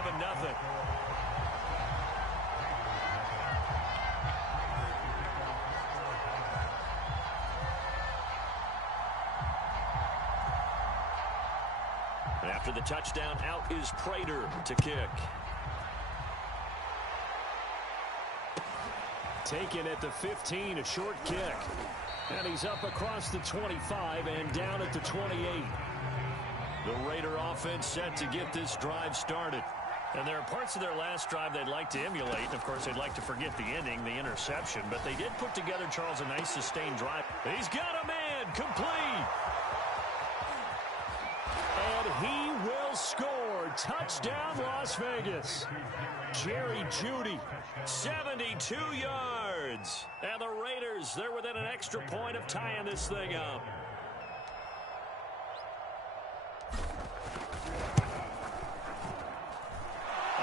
After the touchdown, out is Prater to kick. Taken at the 15, a short kick. And he's up across the 25 and down at the 28. The Raider offense set to get this drive started. And there are parts of their last drive they'd like to emulate. Of course, they'd like to forget the ending, the interception. But they did put together, Charles, a nice sustained drive. He's got a man complete. And he will score. Touchdown, Las Vegas. Jerry Jeudy. 72 yards. And the Raiders, they're within an extra point of tying this thing up.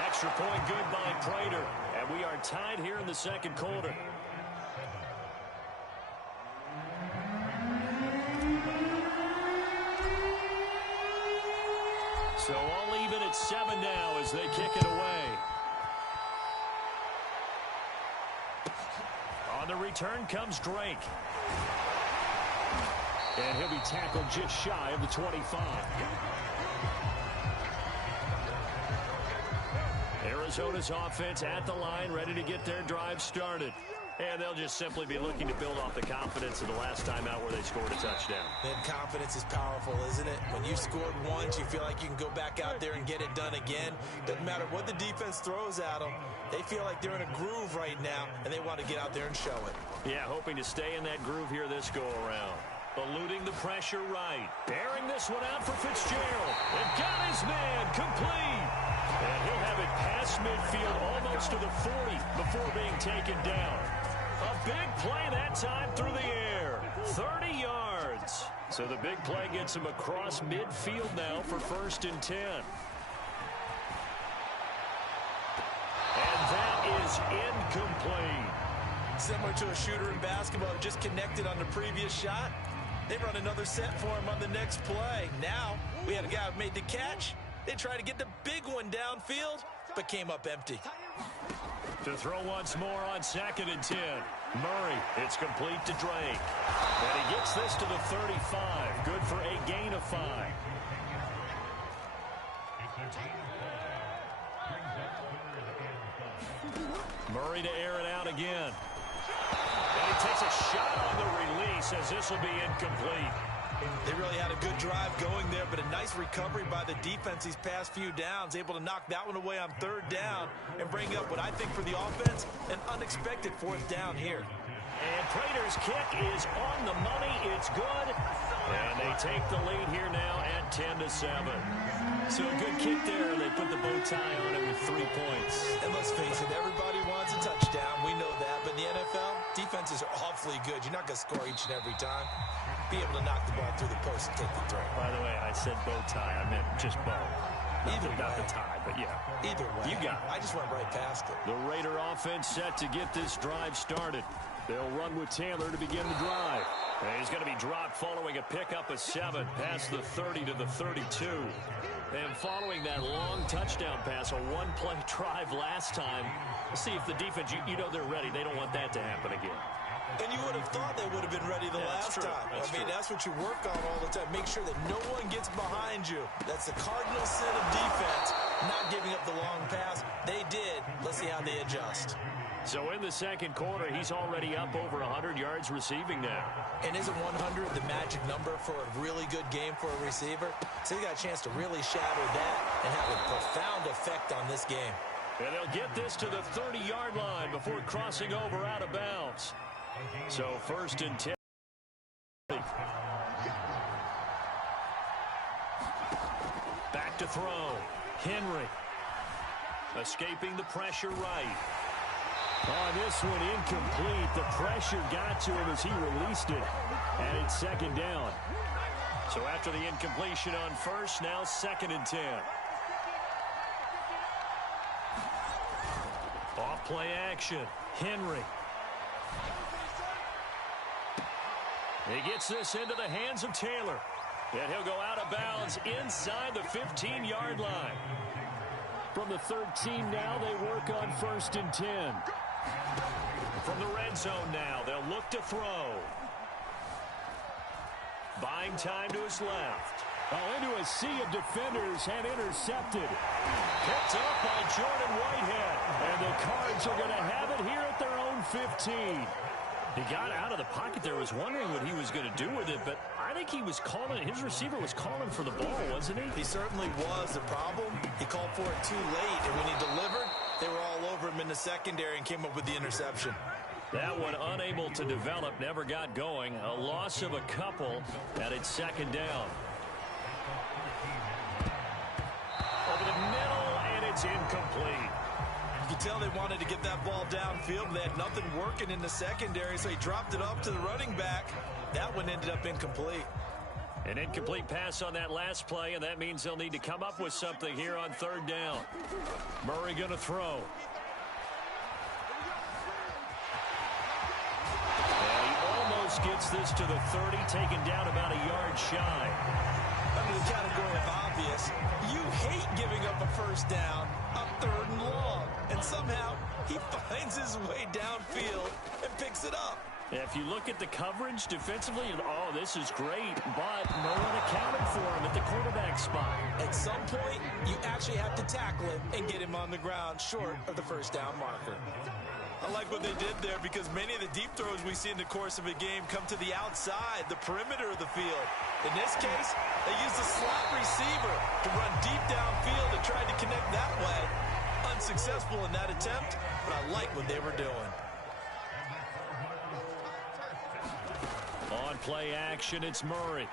Extra point good by Prater. And we are tied here in the second quarter. So all even at 7 now as they kick it away. On the return comes Drake. And he'll be tackled just shy of the 25. Arizona's offense at the line, ready to get their drive started. And they'll just simply be looking to build off the confidence of the last time out where they scored a touchdown. And confidence is powerful, isn't it? When you scored once, you feel like you can go back out there and get it done again. Doesn't matter what the defense throws at them. They feel like they're in a groove right now, and they want to get out there and show it. Yeah, hoping to stay in that groove here this go-around. Eluding the pressure right. Airing this one out for Fitzgerald. And got his man complete. And he'll have it past midfield almost to the 40 before being taken down. A big play that time through the air. 30 yards. So the big play gets him across midfield now for 1st and 10. And that is incomplete. Similar to a shooter in basketball who just connected on the previous shot. They run another set for him on the next play. Now, we had a guy who made the catch. They tried to get the big one downfield, but came up empty. To throw once more on 2nd and 10. Murray, it's complete to Drake. And he gets this to the 35. Good for a gain of 5. Murray to air it out again. And he takes a shot on the release as this will be incomplete. They really had a good drive going there, but a nice recovery by the defense these past few downs, able to knock that one away on 3rd down and bring up what I think for the offense, an unexpected 4th down here. And Prater's kick is on the money. It's good. And they take the lead here now at 10-7. So a good kick there. They put the bow tie on it with 3 points. And let's face it, everybody wants a touchdown. We know that. But in the NFL, defenses are awfully good. You're not going to score each and every time. Be able to knock the ball through the post and take the throw. By the way, I said bow tie. I meant just bow. Not the tie, but yeah. Either way. You got it. I just went right past it. The Raider offense set to get this drive started. They'll run with Taylor to begin the drive. And he's going to be dropped following a pickup of 7 past the 30 to the 32. And following that long touchdown pass, a one-play drive last time. Let's see if the defense, you know they're ready. They don't want that to happen again. And you would have thought they would have been ready the last time. That's what you work on all the time. Make sure that no one gets behind you. That's the cardinal sin of defense, not giving up the long pass. They did. Let's see how they adjust. So in the second quarter, he's already up over 100 yards receiving now. And isn't 100 the magic number for a really good game for a receiver? So he got a chance to really shatter that and have a profound effect on this game. And they'll get this to the 30-yard line before crossing over out of bounds. So 1st and 10. look to throw. Henry. Escaping the pressure right. Oh, this one incomplete. The pressure got to him as he released it. And it's second down. So after the incompletion on first, now 2nd and 10. Off play action. Henry. He gets this into the hands of Taylor. And he'll go out of bounds inside the 15-yard line. From the 13 now, they work on 1st and 10. From the red zone now, they'll look to throw. Buying time to his left. Oh, into a sea of defenders and intercepted. Picked up by Jordan Whitehead. And the Cards are going to have it here at their own 15. He got out of the pocket there, was wondering what he was going to do with it, but I think he was calling, his receiver was calling for the ball, wasn't he? He certainly was. The problem, he called for it too late, and when he delivered, they were all over him in the secondary and came up with the interception. That one unable to develop, never got going. A loss of a couple, and it's 2nd down. Over the middle, and it's incomplete. You can tell they wanted to get that ball downfield. They had nothing working in the secondary, so he dropped it off to the running back. That one ended up incomplete. An incomplete pass on that last play, and that means they'll need to come up with something here on 3rd down. Murray going to throw. And he almost gets this to the 30, taken down about a yard shy. Under the category of obvious, you hate giving up a first down on 3rd and long. And somehow, he finds his way downfield and picks it up. If you look at the coverage defensively, oh, this is great, but no one accounted for him at the quarterback spot. At some point, you actually have to tackle him and get him on the ground short of the first down marker. I like what they did there because many of the deep throws we see in the course of a game come to the outside, the perimeter of the field. In this case, they used a slot receiver to run deep downfield and tried to connect that way. Unsuccessful in that attempt, but I like what they were doing. On play action, it's Murray.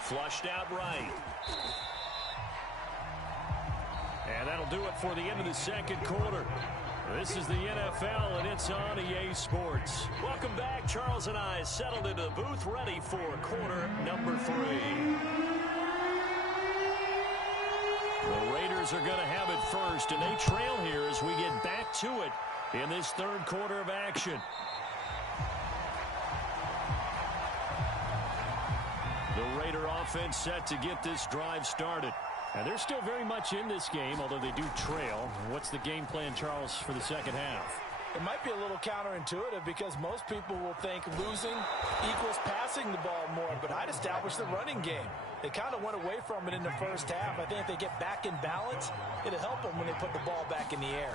Flushed out right. And that'll do it for the end of the 2nd quarter. This is the NFL, and it's on EA Sports. Welcome back. Charles and I settled into the booth, ready for quarter number 3. The Raiders are going to have it first, and they trail here as we get back to it in this 3rd quarter of action. The Raider offense set to get this drive started. And they're still very much in this game, although they do trail. What's the game plan, Charles, for the 2nd half? It might be a little counterintuitive because most people will think losing equals passing the ball more, but I'd establish the running game. They kind of went away from it in the first half. I think if they get back in balance, it'll help them when they put the ball back in the air.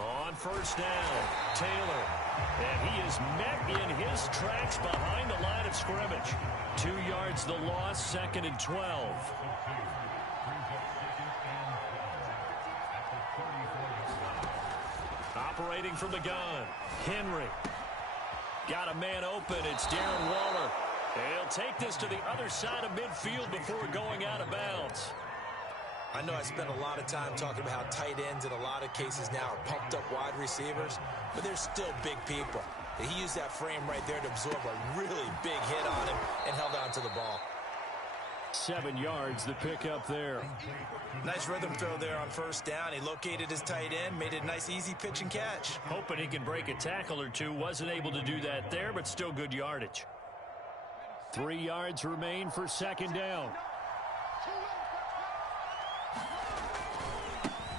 On 1st down, Taylor. And he is met in his tracks behind the line of scrimmage. 2 yards the loss, 2nd and 12. Operating from the gun, Henry. Got a man open, it's Darren Waller. He'll take this to the other side of midfield before going out of bounds. I know I spent a lot of time talking about how tight ends in a lot of cases now are pumped up wide receivers, but they're still big people. He used that frame right there to absorb a really big hit on him and held on to the ball. 7 yards, the pickup there. Nice rhythm throw there on 1st down. He located his tight end, made it a nice, easy pitch and catch. Hoping he can break a tackle or two. Wasn't able to do that there, but still good yardage. 3 yards remain for 2nd down.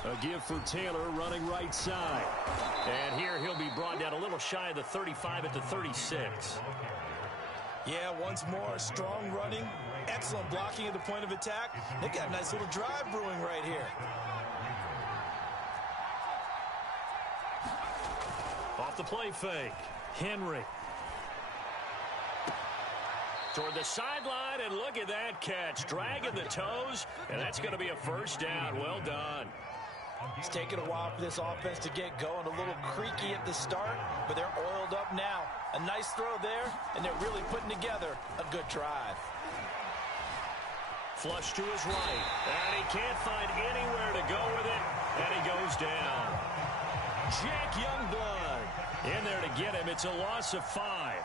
A give for Taylor running right side. And here he'll be brought down a little shy of the 35 at the 36. Yeah, once more, strong running, excellent blocking at the point of attack. They got a nice little drive brewing right here. Off the play fake, Henry. Toward the sideline, and look at that catch. Dragging the toes, and that's going to be a 1st down. Well done. It's taken a while for this offense to get going. A little creaky at the start, but they're oiled up now. A nice throw there, and they're really putting together a good drive. flush to his right. And he can't find anywhere to go with it. And he goes down. Jack Youngblood in there to get him. It's a loss of 5.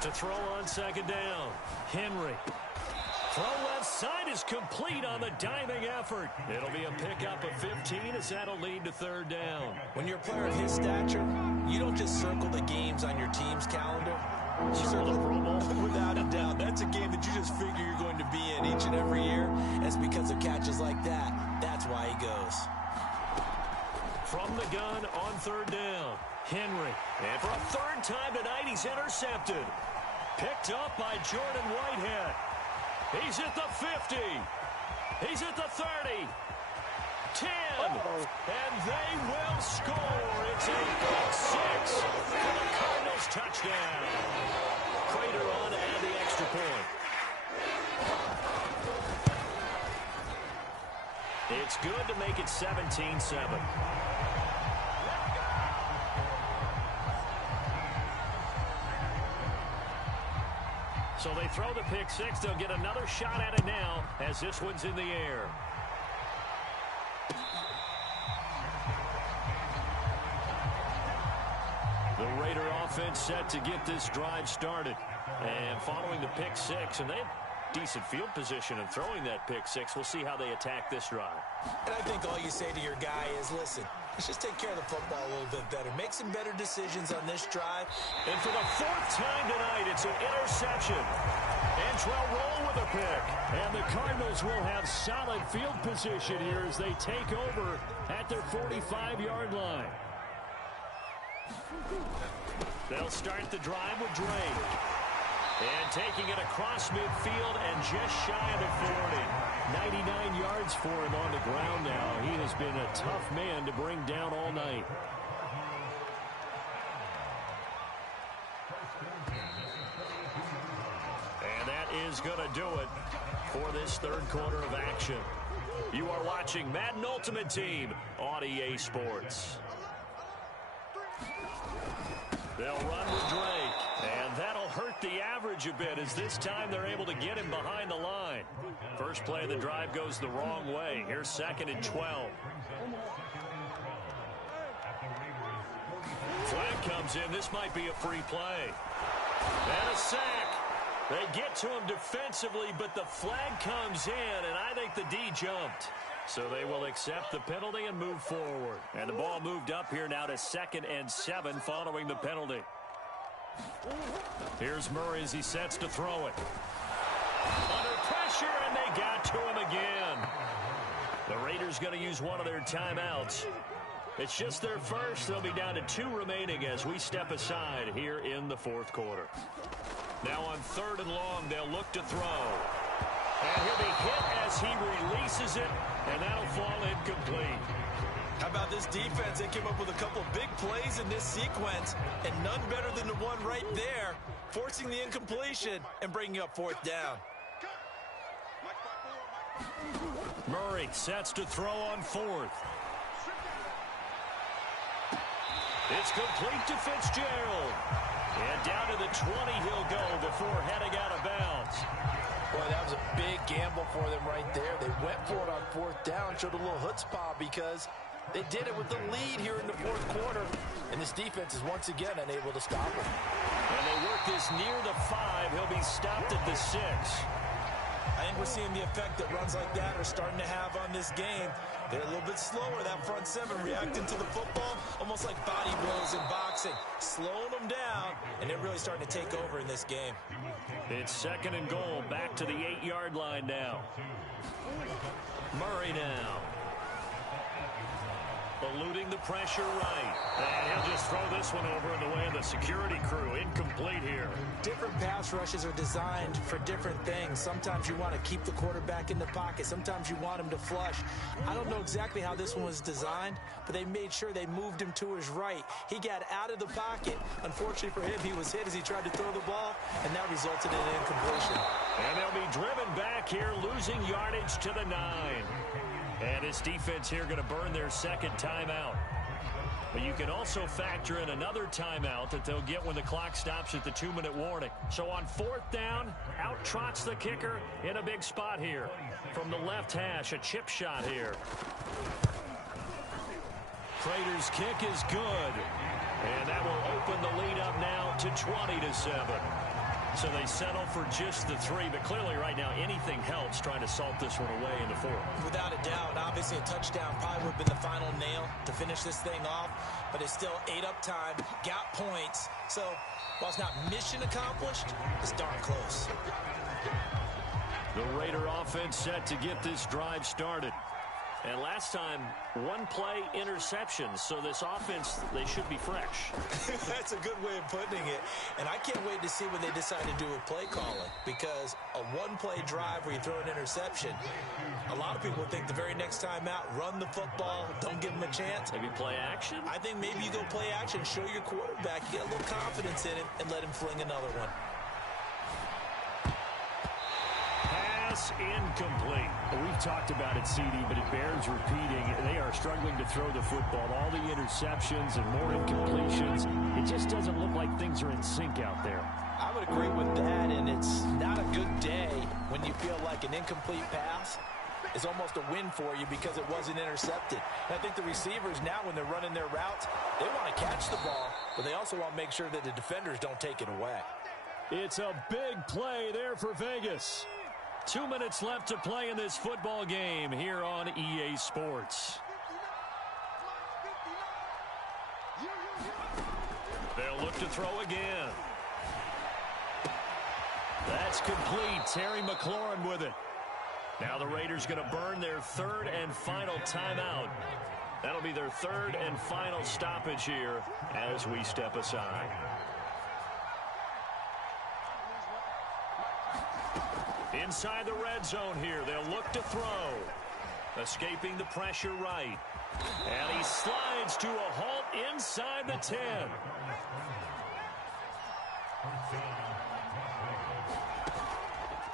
To throw on second down. Henry. Throw left side is complete on the diving effort. It'll be a pickup of 15 as that'll lead to third down. When you're a player of his stature, you don't just circle the games on your team's calendar. You circle the Pro Bowl. Without a doubt. That's a game that you just figure you're going to be in each and every year. And it's because of catches like that. That's why he goes. From the gun on third down. Henry. And for a third time tonight, he's intercepted. Picked up by Jordan Whitehead. He's at the 50. He's at the 30. 10. And they will score. It's a big 6 for the Cardinals touchdown. Prater on to add the extra point. It's good to make it 17-7. So they throw the pick 6. They'll get another shot at it now as this one's in the air. The Raider offense set to get this drive started. And following the pick 6, and they have decent field position in throwing that pick 6. We'll see how they attack this drive. And I think all you say to your guy is, listen, let's just take care of the football a little bit better. Make some better decisions on this drive. And for the 4th time tonight, it's an interception. Antrell Roll with a pick. And the Cardinals will have solid field position here as they take over at their 45-yard line. They'll start the drive with Drake. And taking it across midfield and just shy of the 40. 99 yards for him on the ground now. He has been a tough man to bring down all night. And that is going to do it for this third quarter of action. You are watching Madden Ultimate Team on EA Sports. They'll run with Drake, and that'll hurt the average a bit as this time they're able to get him behind the line. First play of the drive goes the wrong way. Here's 2nd and 12. Flag comes in. This might be a free play. And a sack. They get to him defensively, but the flag comes in, and I think the D jumped. So they will accept the penalty and move forward. And the ball moved up here now to 2nd and 7 following the penalty. Here's Murray as he sets to throw it. Under pressure, and they got to him again. The Raiders going to use one of their timeouts. It's just their first. They'll be down to 2 remaining as we step aside here in the 4th quarter. Now on 3rd and long, they'll look to throw. And he'll be hit as he releases it, and that'll fall incomplete. How about this defense? They came up with a couple big plays in this sequence, and none better than the one right there, forcing the incompletion and bringing up 4th down. Murray sets to throw on 4th. It's complete to Fitzgerald. And down to the 20 he'll go before heading out of bounds. Boy, that was a big gamble for them right there. They went for it on 4th down, showed a little chutzpah because they did it with the lead here in the 4th quarter. And this defense is once again unable to stop them. And they work this near the 5. He'll be stopped at the 6. I think we're seeing the effect that runs like that are starting to have on this game. They're a little bit slower, that front 7, reacting to the football, almost like body blows in boxing, slowing them down, and they're really starting to take over in this game. It's 2nd and goal, back to the 8-yard line now. Murray now. Eluding the pressure right. And he'll just throw this one over in the way of the security crew. Incomplete here. Different pass rushes are designed for different things. Sometimes you want to keep the quarterback in the pocket. Sometimes you want him to flush. I don't know exactly how this one was designed, but they made sure they moved him to his right. He got out of the pocket. Unfortunately for him, he was hit as he tried to throw the ball, and that resulted in an incompletion. And they'll be driven back here, losing yardage to the 9. And his defense here going to burn their 2nd timeout. But you can also factor in another timeout that they'll get when the clock stops at the 2-minute warning. So on 4th down, out trots the kicker in a big spot here. From the left hash, a chip shot here. Prater's kick is good. And that will open the lead up now to 20-7. So they settle for just the 3, but clearly right now anything helps trying to salt this one away in the 4th. Without a doubt, obviously a touchdown probably would have been the final nail to finish this thing off, but it's still 8 up time, got points. So while it's not mission accomplished, it's darn close. The Raider offense set to get this drive started. And last time, 1-play interceptions. So this offense, they should be fresh. That's a good way of putting it. And I can't wait to see what they decide to do with play calling. Because a 1-play drive where you throw an interception, a lot of people think the very next time out, run the football, don't give them a chance. Maybe play action? I think maybe you go play action, show your quarterback, you get a little confidence in him, and let him fling another one. Incomplete. We've talked about it, CD, but it bears repeating. They are struggling to throw the football. All the interceptions and more incompletions. It just doesn't look like things are in sync out there. I would agree with that, and it's not a good day when you feel like an incomplete pass is almost a win for you because it wasn't intercepted. And I think the receivers now, when they're running their routes, they want to catch the ball, but they also want to make sure that the defenders don't take it away. It's a big play there for Vegas. 2 minutes left to play in this football game here on EA Sports. They'll look to throw again. That's complete. Terry McLaurin with it. Now the Raiders going to burn their 3rd and final timeout. That'll be their 3rd and final stoppage here as we step aside. Inside the red zone here, they'll look to throw. Escaping the pressure right. And he slides to a halt inside the 10.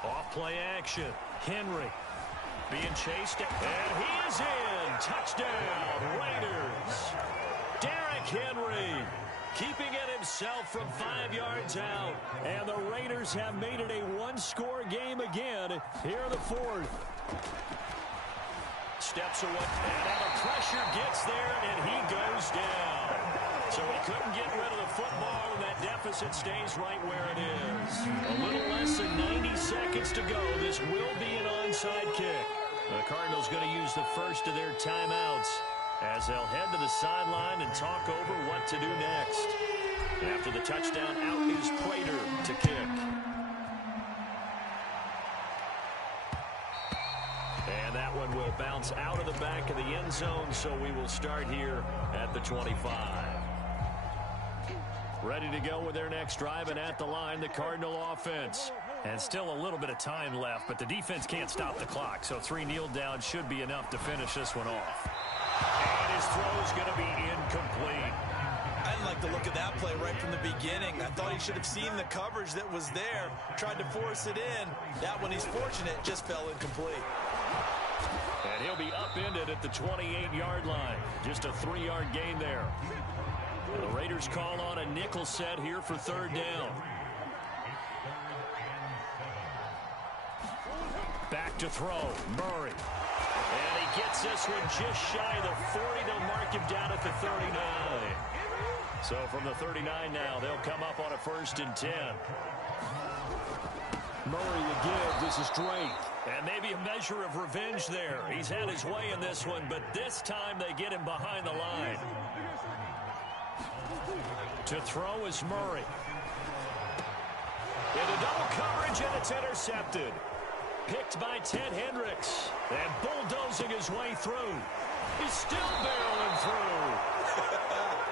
Off play action. Henry being chased. And he is in. Touchdown, Raiders. Derrick Henry keeping it himself from 5 yards out. And the Raiders have made it a one-score game again here in the 4th. Steps away. And now the pressure gets there, and he goes down. So he couldn't get rid of the football, and that deficit stays right where it is. A little less than 90 seconds to go. This will be an onside kick. The Cardinals going to use the first of their timeouts as they'll head to the sideline and talk over what to do next. And after the touchdown, out is Prater to kick. And that one will bounce out of the back of the end zone, so we will start here at the 25. Ready to go with their next drive, and at the line, the Cardinal offense. And still a little bit of time left, but the defense can't stop the clock, so 3 kneel downs should be enough to finish this one off. And his throw is going to be incomplete. I didn't like the look of that play right from the beginning. I thought he should have seen the coverage that was there, tried to force it in. That one, he's fortunate, just fell incomplete. And he'll be upended at the 28-yard line. Just a 3-yard gain there. And the Raiders call on a nickel set here for 3rd down. Back to throw, Murray. And he gets this one just shy of the 40. They'll mark him down at the 39. So from the 39 now, they'll come up on a 1st and 10. Murray again, this is straight. And maybe a measure of revenge there. He's had his way in this one, but this time they get him behind the line. To throw is Murray. Into double coverage, and it's intercepted. Picked by Ted Hendricks. And bulldozing his way through. He's still barreling through.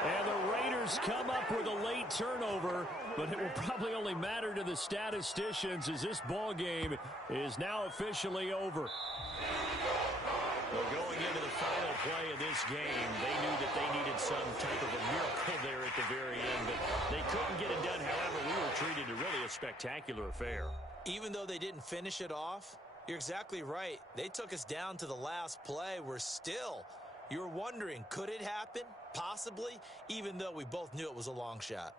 And the Raiders come up with a late turnover, but it will probably only matter to the statisticians as this ball game is now officially over. Well, going into the final play of this game, they knew that they needed some type of a miracle there at the very end, but they couldn't get it done. However, we were treated to really a spectacular affair. Even though they didn't finish it off, you're exactly right. They took us down to the last play. We're still You were wondering, could it happen? Possibly, even though we both knew it was a long shot.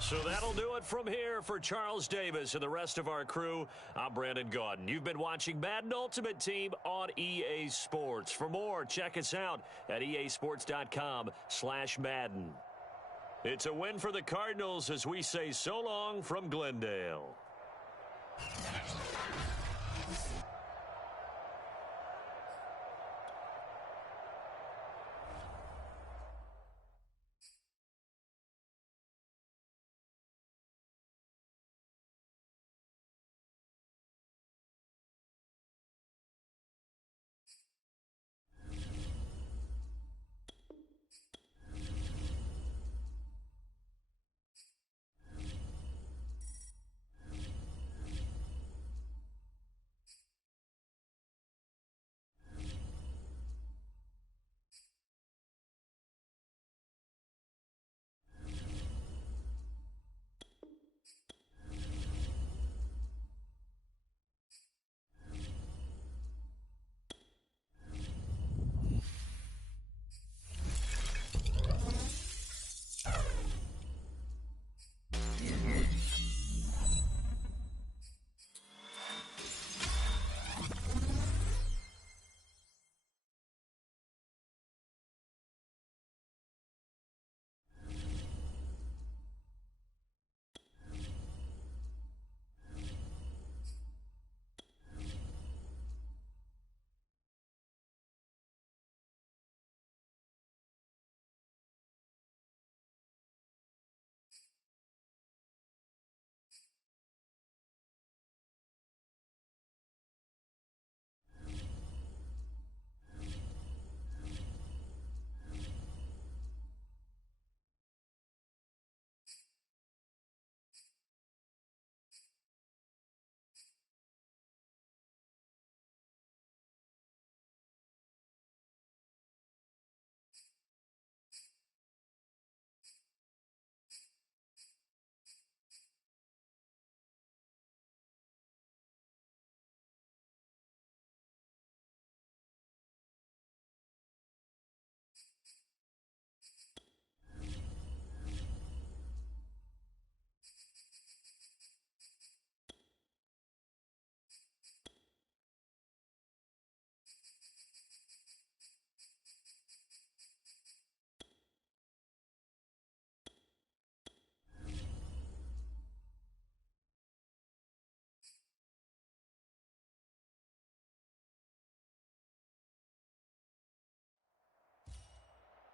So that'll do it from here for Charles Davis and the rest of our crew. I'm Brandon Gaudin. You've been watching Madden Ultimate Team on EA Sports. For more, check us out at easports.com/Madden. It's a win for the Cardinals as we say so long from Glendale.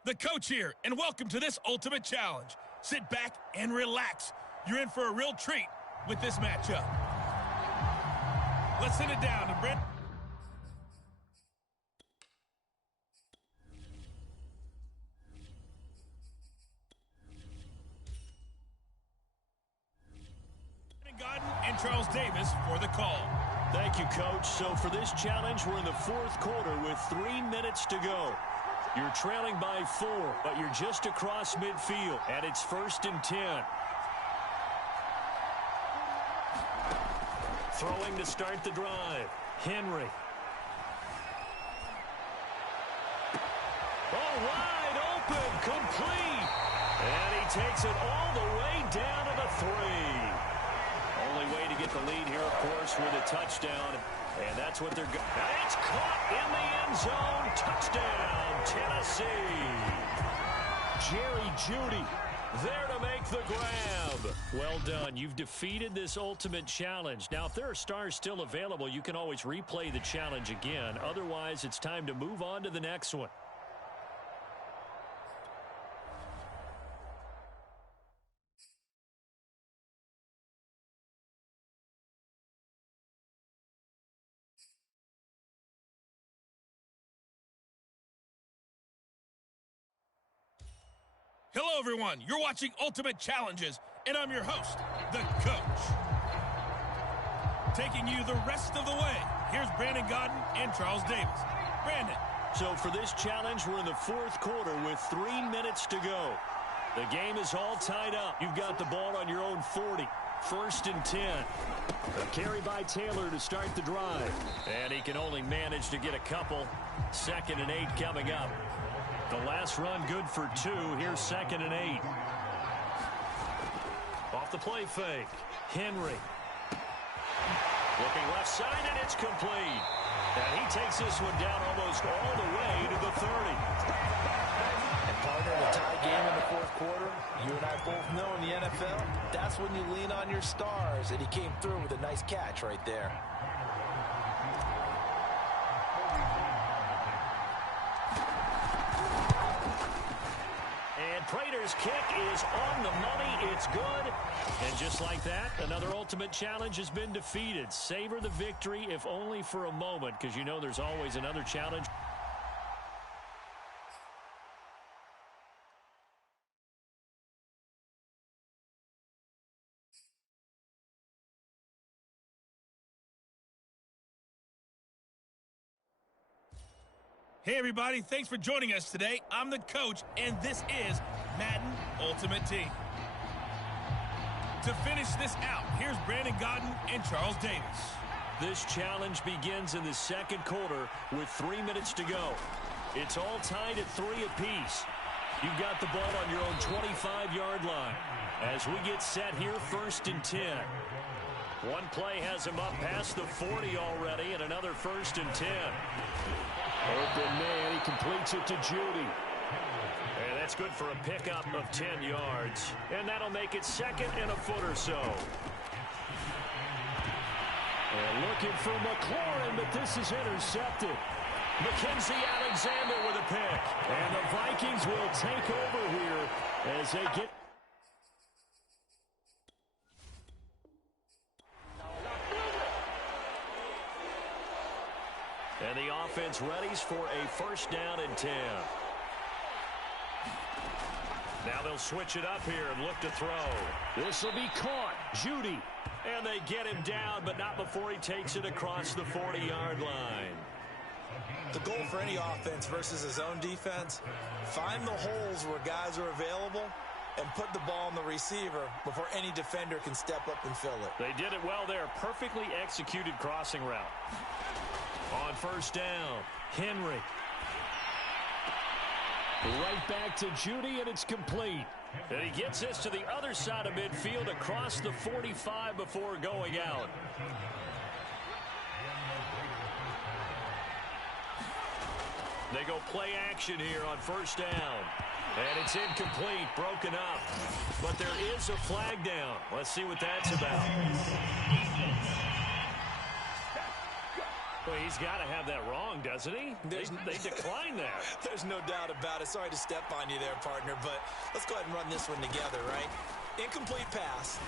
The coach here, and welcome to this Ultimate Challenge. Sit back and relax. You're in for a real treat with this matchup. Let's sit it down and Brent. Gaudin and Charles Davis for the call. Thank you, Coach. So for this challenge, we're in the fourth quarter with 3 minutes to go. You're trailing by 4, but you're just across midfield, and it's 1st and 10. Throwing to start the drive. Henry. Oh, wide open, complete. And he takes it all the way down to the 3. Only way to get the lead here, of course, with a touchdown. And that's what they're going. And it's caught in the end zone. Touchdown, Tennessee. Jerry Jeudy there to make the grab. Well done. You've defeated this ultimate challenge. Now, if there are stars still available, you can always replay the challenge again. Otherwise, it's time to move on to the next one. Hello, everyone. You're watching Ultimate Challenges, and I'm your host, the Coach. Taking you the rest of the way, here's Brandon Gaudin and Charles Davis. Brandon. So for this challenge, we're in the fourth quarter with 3 minutes to go. The game is all tied up. You've got the ball on your own 40. 1st and 10. A carry by Taylor to start the drive. And he can only manage to get a couple. 2nd and 8 coming up. The last run good for 2. Here's 2nd and 8. Off the play fake. Henry. Looking left side, and it's complete. And he takes this one down almost all the way to the 30. And partner, in a tie game in the fourth quarter, you and I both know in the NFL, that's when you lean on your stars. And he came through with a nice catch right there. And Prater's kick is on the money. It's good. And just like that, another Ultimate Challenge has been defeated. Savor the victory, if only for a moment, because you know there's always another challenge. Hey, everybody. Thanks for joining us today. I'm the Coach, and this is Madden Ultimate Team. To finish this out, here's Brandon Gaudin and Charles Davis. This challenge begins in the second quarter with 3 minutes to go. It's all tied at 3 apiece. You've got the ball on your own 25-yard line. As we get set here, 1st and 10. One play has him up past the 40 already, and another 1st and 10. Open man, he completes it to Judy. And that's good for a pickup of 10 yards. And that'll make it 2nd and a foot or so. And looking for McLaurin, but this is intercepted. Mackenzie Alexander with a pick. And the Vikings will take over here as they get... And the offense readies for a 1st down and 10. Now they'll switch it up here and look to throw. This will be caught. Judy. And they get him down, but not before he takes it across the 40-yard line. The goal for any offense versus his own defense, find the holes where guys are available and put the ball on the receiver before any defender can step up and fill it. They did it well there. Perfectly executed crossing route. On 1st down, Henry. Right back to Judy, and it's complete. And he gets this to the other side of midfield across the 45 before going out. They go play action here on 1st down. And it's incomplete, broken up. But there is a flag down. Let's see what that's about. Well, he's got to have that wrong, doesn't he? They declined that. There's no doubt about it. Sorry to step on you there, partner, but let's go ahead and run this one together, right? Incomplete pass,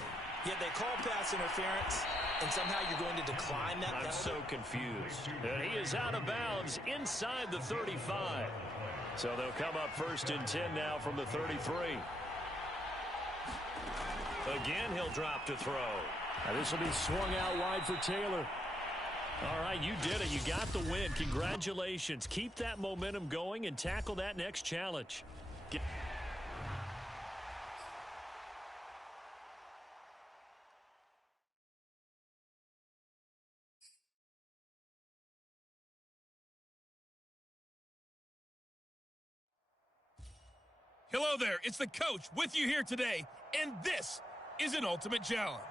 yet they call pass interference, and somehow you're going to decline that penalty? I'm so confused. And he is out of bounds inside the 35. So they'll come up 1st and 10 now from the 33. Again, he'll drop to throw. Now this will be swung out wide for Taylor. All right, you did it. You got the win. Congratulations. Keep that momentum going and tackle that next challenge. Hello there, it's the Coach with you here today, and this is an Ultimate Challenge.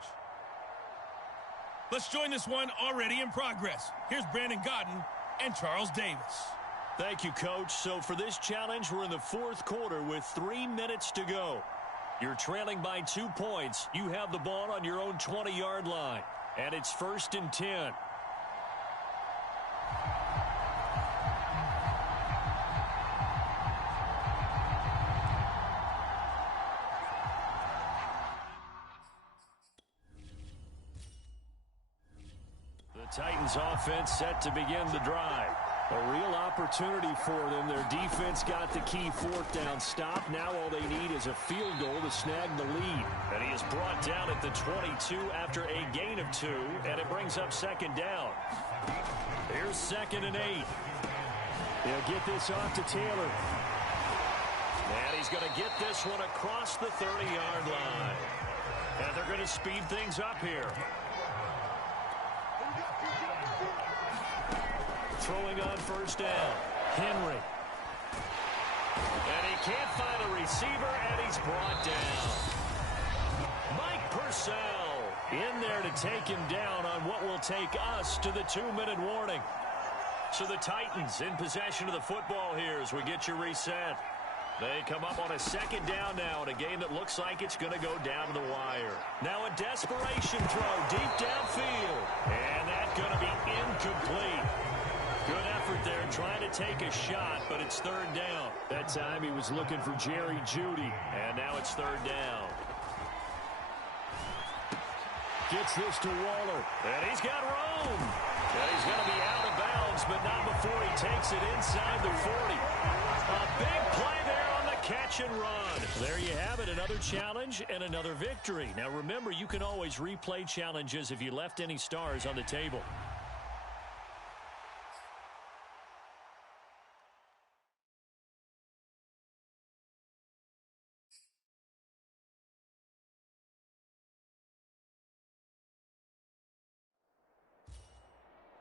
Let's join this one already in progress. Here's Brandon Gaudin and Charles Davis. Thank you, Coach. So for this challenge, we're in the fourth quarter with 3 minutes to go. You're trailing by 2 points. You have the ball on your own 20-yard line, and it's 1st and 10. Titans offense set to begin the drive. A real opportunity for them. Their defense got the key fourth down stop. Now all they need is a field goal to snag the lead. And he is brought down at the 22 after a gain of 2, and it brings up second down. Here's 2nd and 8. They'll get this off to Taylor. And he's going to get this one across the 30-yard line. And they're going to speed things up here. Throwing on first down. Henry. And he can't find a receiver, and he's brought down. Mike Purcell in there to take him down on what will take us to the 2-minute warning. So the Titans in possession of the football here as we get you reset. They come up on a second down now in a game that looks like it's going to go down to the wire. Now a desperation throw deep downfield. And that's going to be incomplete. Good effort there trying to take a shot, but it's third down. That time he was looking for Jerry Jeudy. And now it's third down. Gets this to Waller. And he's got room. And he's going to be out of bounds, but not before he takes it inside the 40. A big play there on the catch and run. There you have it, another challenge and another victory. Now remember, you can always replay challenges if you left any stars on the table.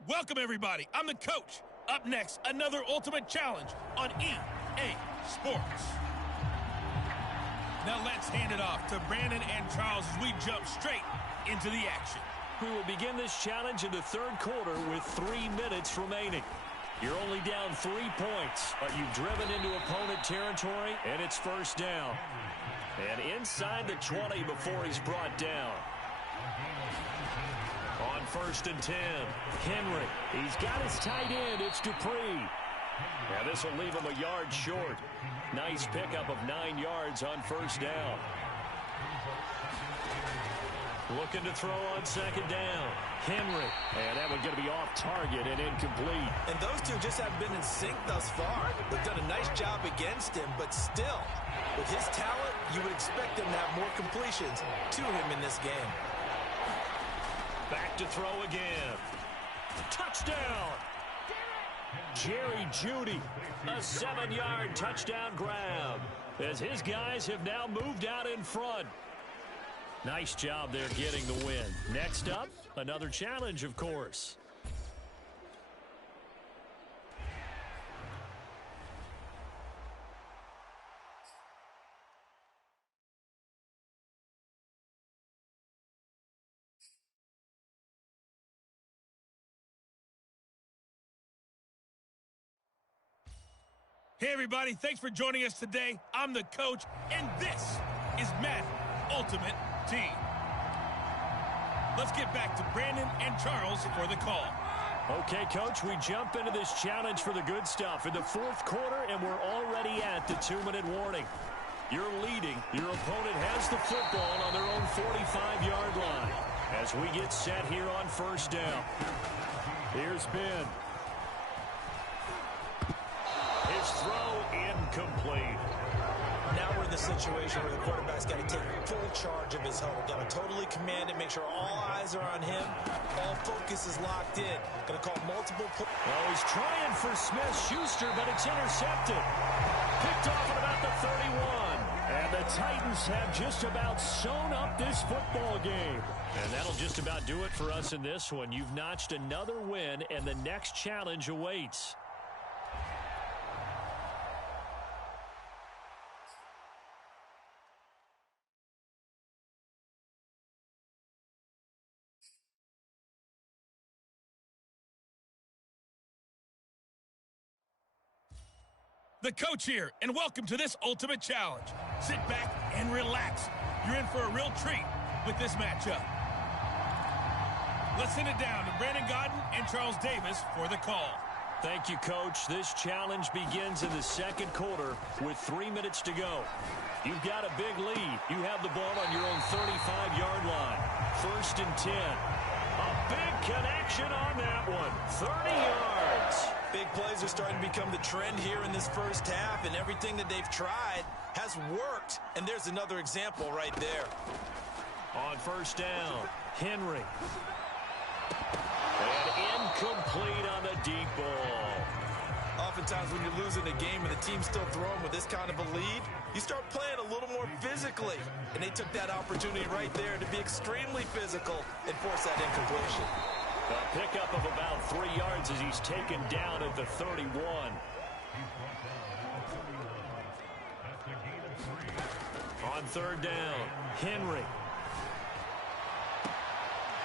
Welcome, everybody. I'm the coach. Up next, another Ultimate Challenge on EA Sports. Now let's hand it off to Brandon and Charles as we jump straight into the action. We will begin this challenge in the third quarter with 3 minutes remaining. You're only down 3 points, but you've driven into opponent territory, and it's first down. And inside the 20 before he's brought down. On 1st and 10, Henry. He's got his tight end. It's Dupree. Now this will leave him a yard short. Nice pickup of 9 yards on first down. Looking to throw on second down. Henry. And that one's going to be off target and incomplete. And those two just haven't been in sync thus far. They've done a nice job against him, but still, with his talent, you would expect him to have more completions to him in this game. Back to throw again. Touchdown! Jerry Jeudy. A 7-yard touchdown grab as his guys have now moved out in front. Nice job there getting the win. Next up, another challenge, of course. Hey, everybody. Thanks for joining us today. I'm the coach, and this is Madden Ultimate Team. Let's get back to Brandon and Charles for the call. Okay, Coach, we jump into this challenge for the good stuff in the fourth quarter, and we're already at the 2-minute warning. You're leading. Your opponent has the football on their own 45-yard line as we get set here on first down. Here's Ben. His throw incomplete. Now we're in the situation where the quarterback's got to take full charge of his huddle. Got to totally command it, make sure all eyes are on him. All focus is locked in. Going to call multiple plays. Oh, he's trying for Smith-Schuster, but it's intercepted. Picked off at about the 31. And the Titans have just about sewn up this football game. And that'll just about do it for us in this one. You've notched another win, and the next challenge awaits. The coach here, and welcome to this Ultimate Challenge. Sit back and relax. You're in for a real treat with this matchup. Let's send it down to Brandon Gaudin and Charles Davis for the call. Thank you, Coach. This challenge begins in the second quarter with 3 minutes to go. You've got a big lead. You have the ball on your own 35-yard line. 1st and 10. A big connection on that one. 30 yards. Big plays are starting to become the trend here in this first half, and everything that they've tried has worked. And there's another example right there. On first down, Henry. And incomplete on the deep ball. Oftentimes when you're losing a game and the team's still throwing with this kind of a lead, you start playing a little more physically. And they took that opportunity right there to be extremely physical and force that incompletion. A pickup of about 3 yards as he's taken down at the 31. On third down, Henry.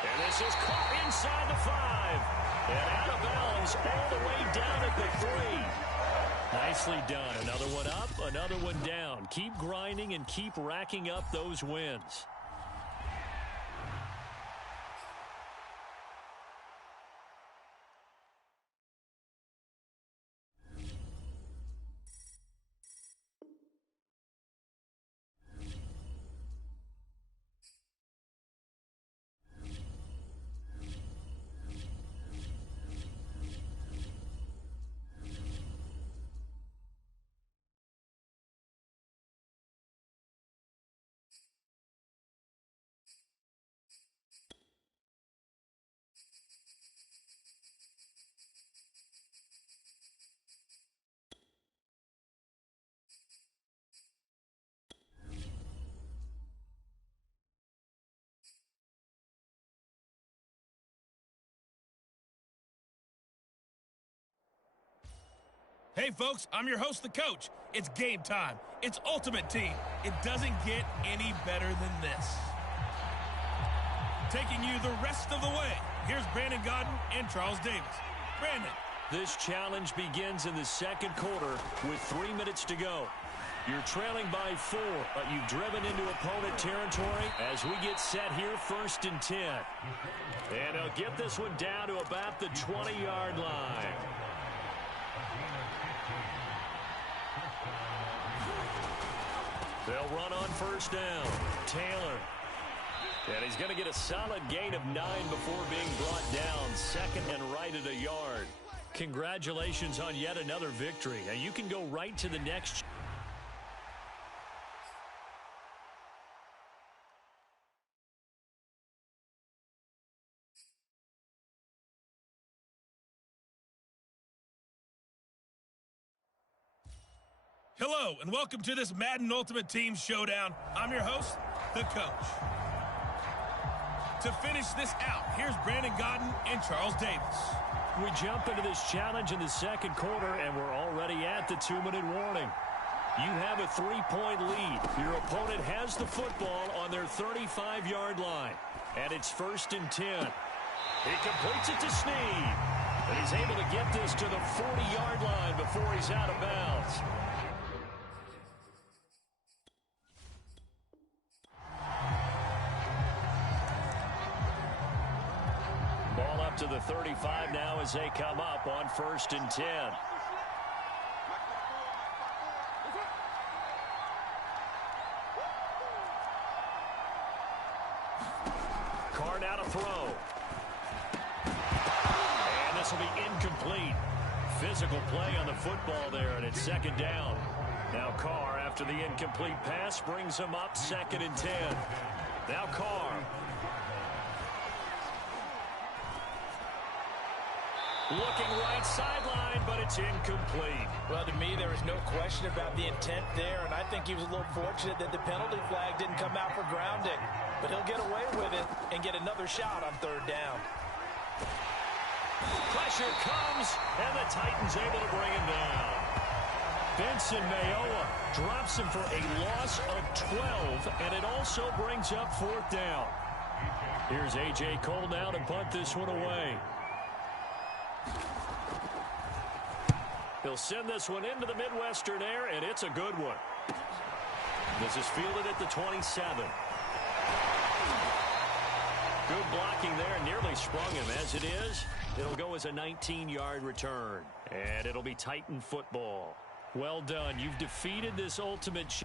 And this is caught inside the 5. And out of bounds all the way down at the 3. Nicely done. Another one up, another one down. Keep grinding and keep racking up those wins. Hey, folks, I'm your host, the coach. It's game time. It's Ultimate Team. It doesn't get any better than this. Taking you the rest of the way, here's Brandon Gaudin and Charles Davis. Brandon. This challenge begins in the second quarter with 3 minutes to go. You're trailing by 4, but you've driven into opponent territory as we get set here, 1st and 10. And they'll get this one down to about the 20-yard line. They'll run on first down. Taylor. And he's going to get a solid gain of 9 before being brought down. 2nd and right at a yard. Congratulations on yet another victory. And you can go right to the next. Hello, and welcome to this Madden Ultimate Team Showdown. I'm your host, the coach. To finish this out, here's Brandon Gaudin and Charles Davis. We jump into this challenge in the second quarter, and we're already at the 2-minute warning. You have a 3-point lead. Your opponent has the football on their 35-yard line, and it's 1st and 10. He completes it to Snead, and he's able to get this to the 40-yard line before he's out of bounds. To the 35 now as they come up on 1st and 10. Carr now to throw. And this will be incomplete. Physical play on the football there, and it's 2nd down. Now Carr, after the incomplete pass, brings him up 2nd and 10. Now Carr. Looking right sideline, but it's incomplete. Well, to me, there is no question about the intent there, and I think he was a little fortunate that the penalty flag didn't come out for grounding. But he'll get away with it and get another shot on 3rd down. Pressure comes, and the Titans able to bring him down. Benson Mayowa drops him for a loss of 12, and it also brings up 4th down. Here's A.J. Cole now to punt this one away. He'll send this one into the Midwestern air, and it's a good one. This is fielded at the 27. Good blocking there, nearly sprung him. As it is, it'll go as a 19-yard return, and it'll be Titan football. Well done. You've defeated this ultimate challenge.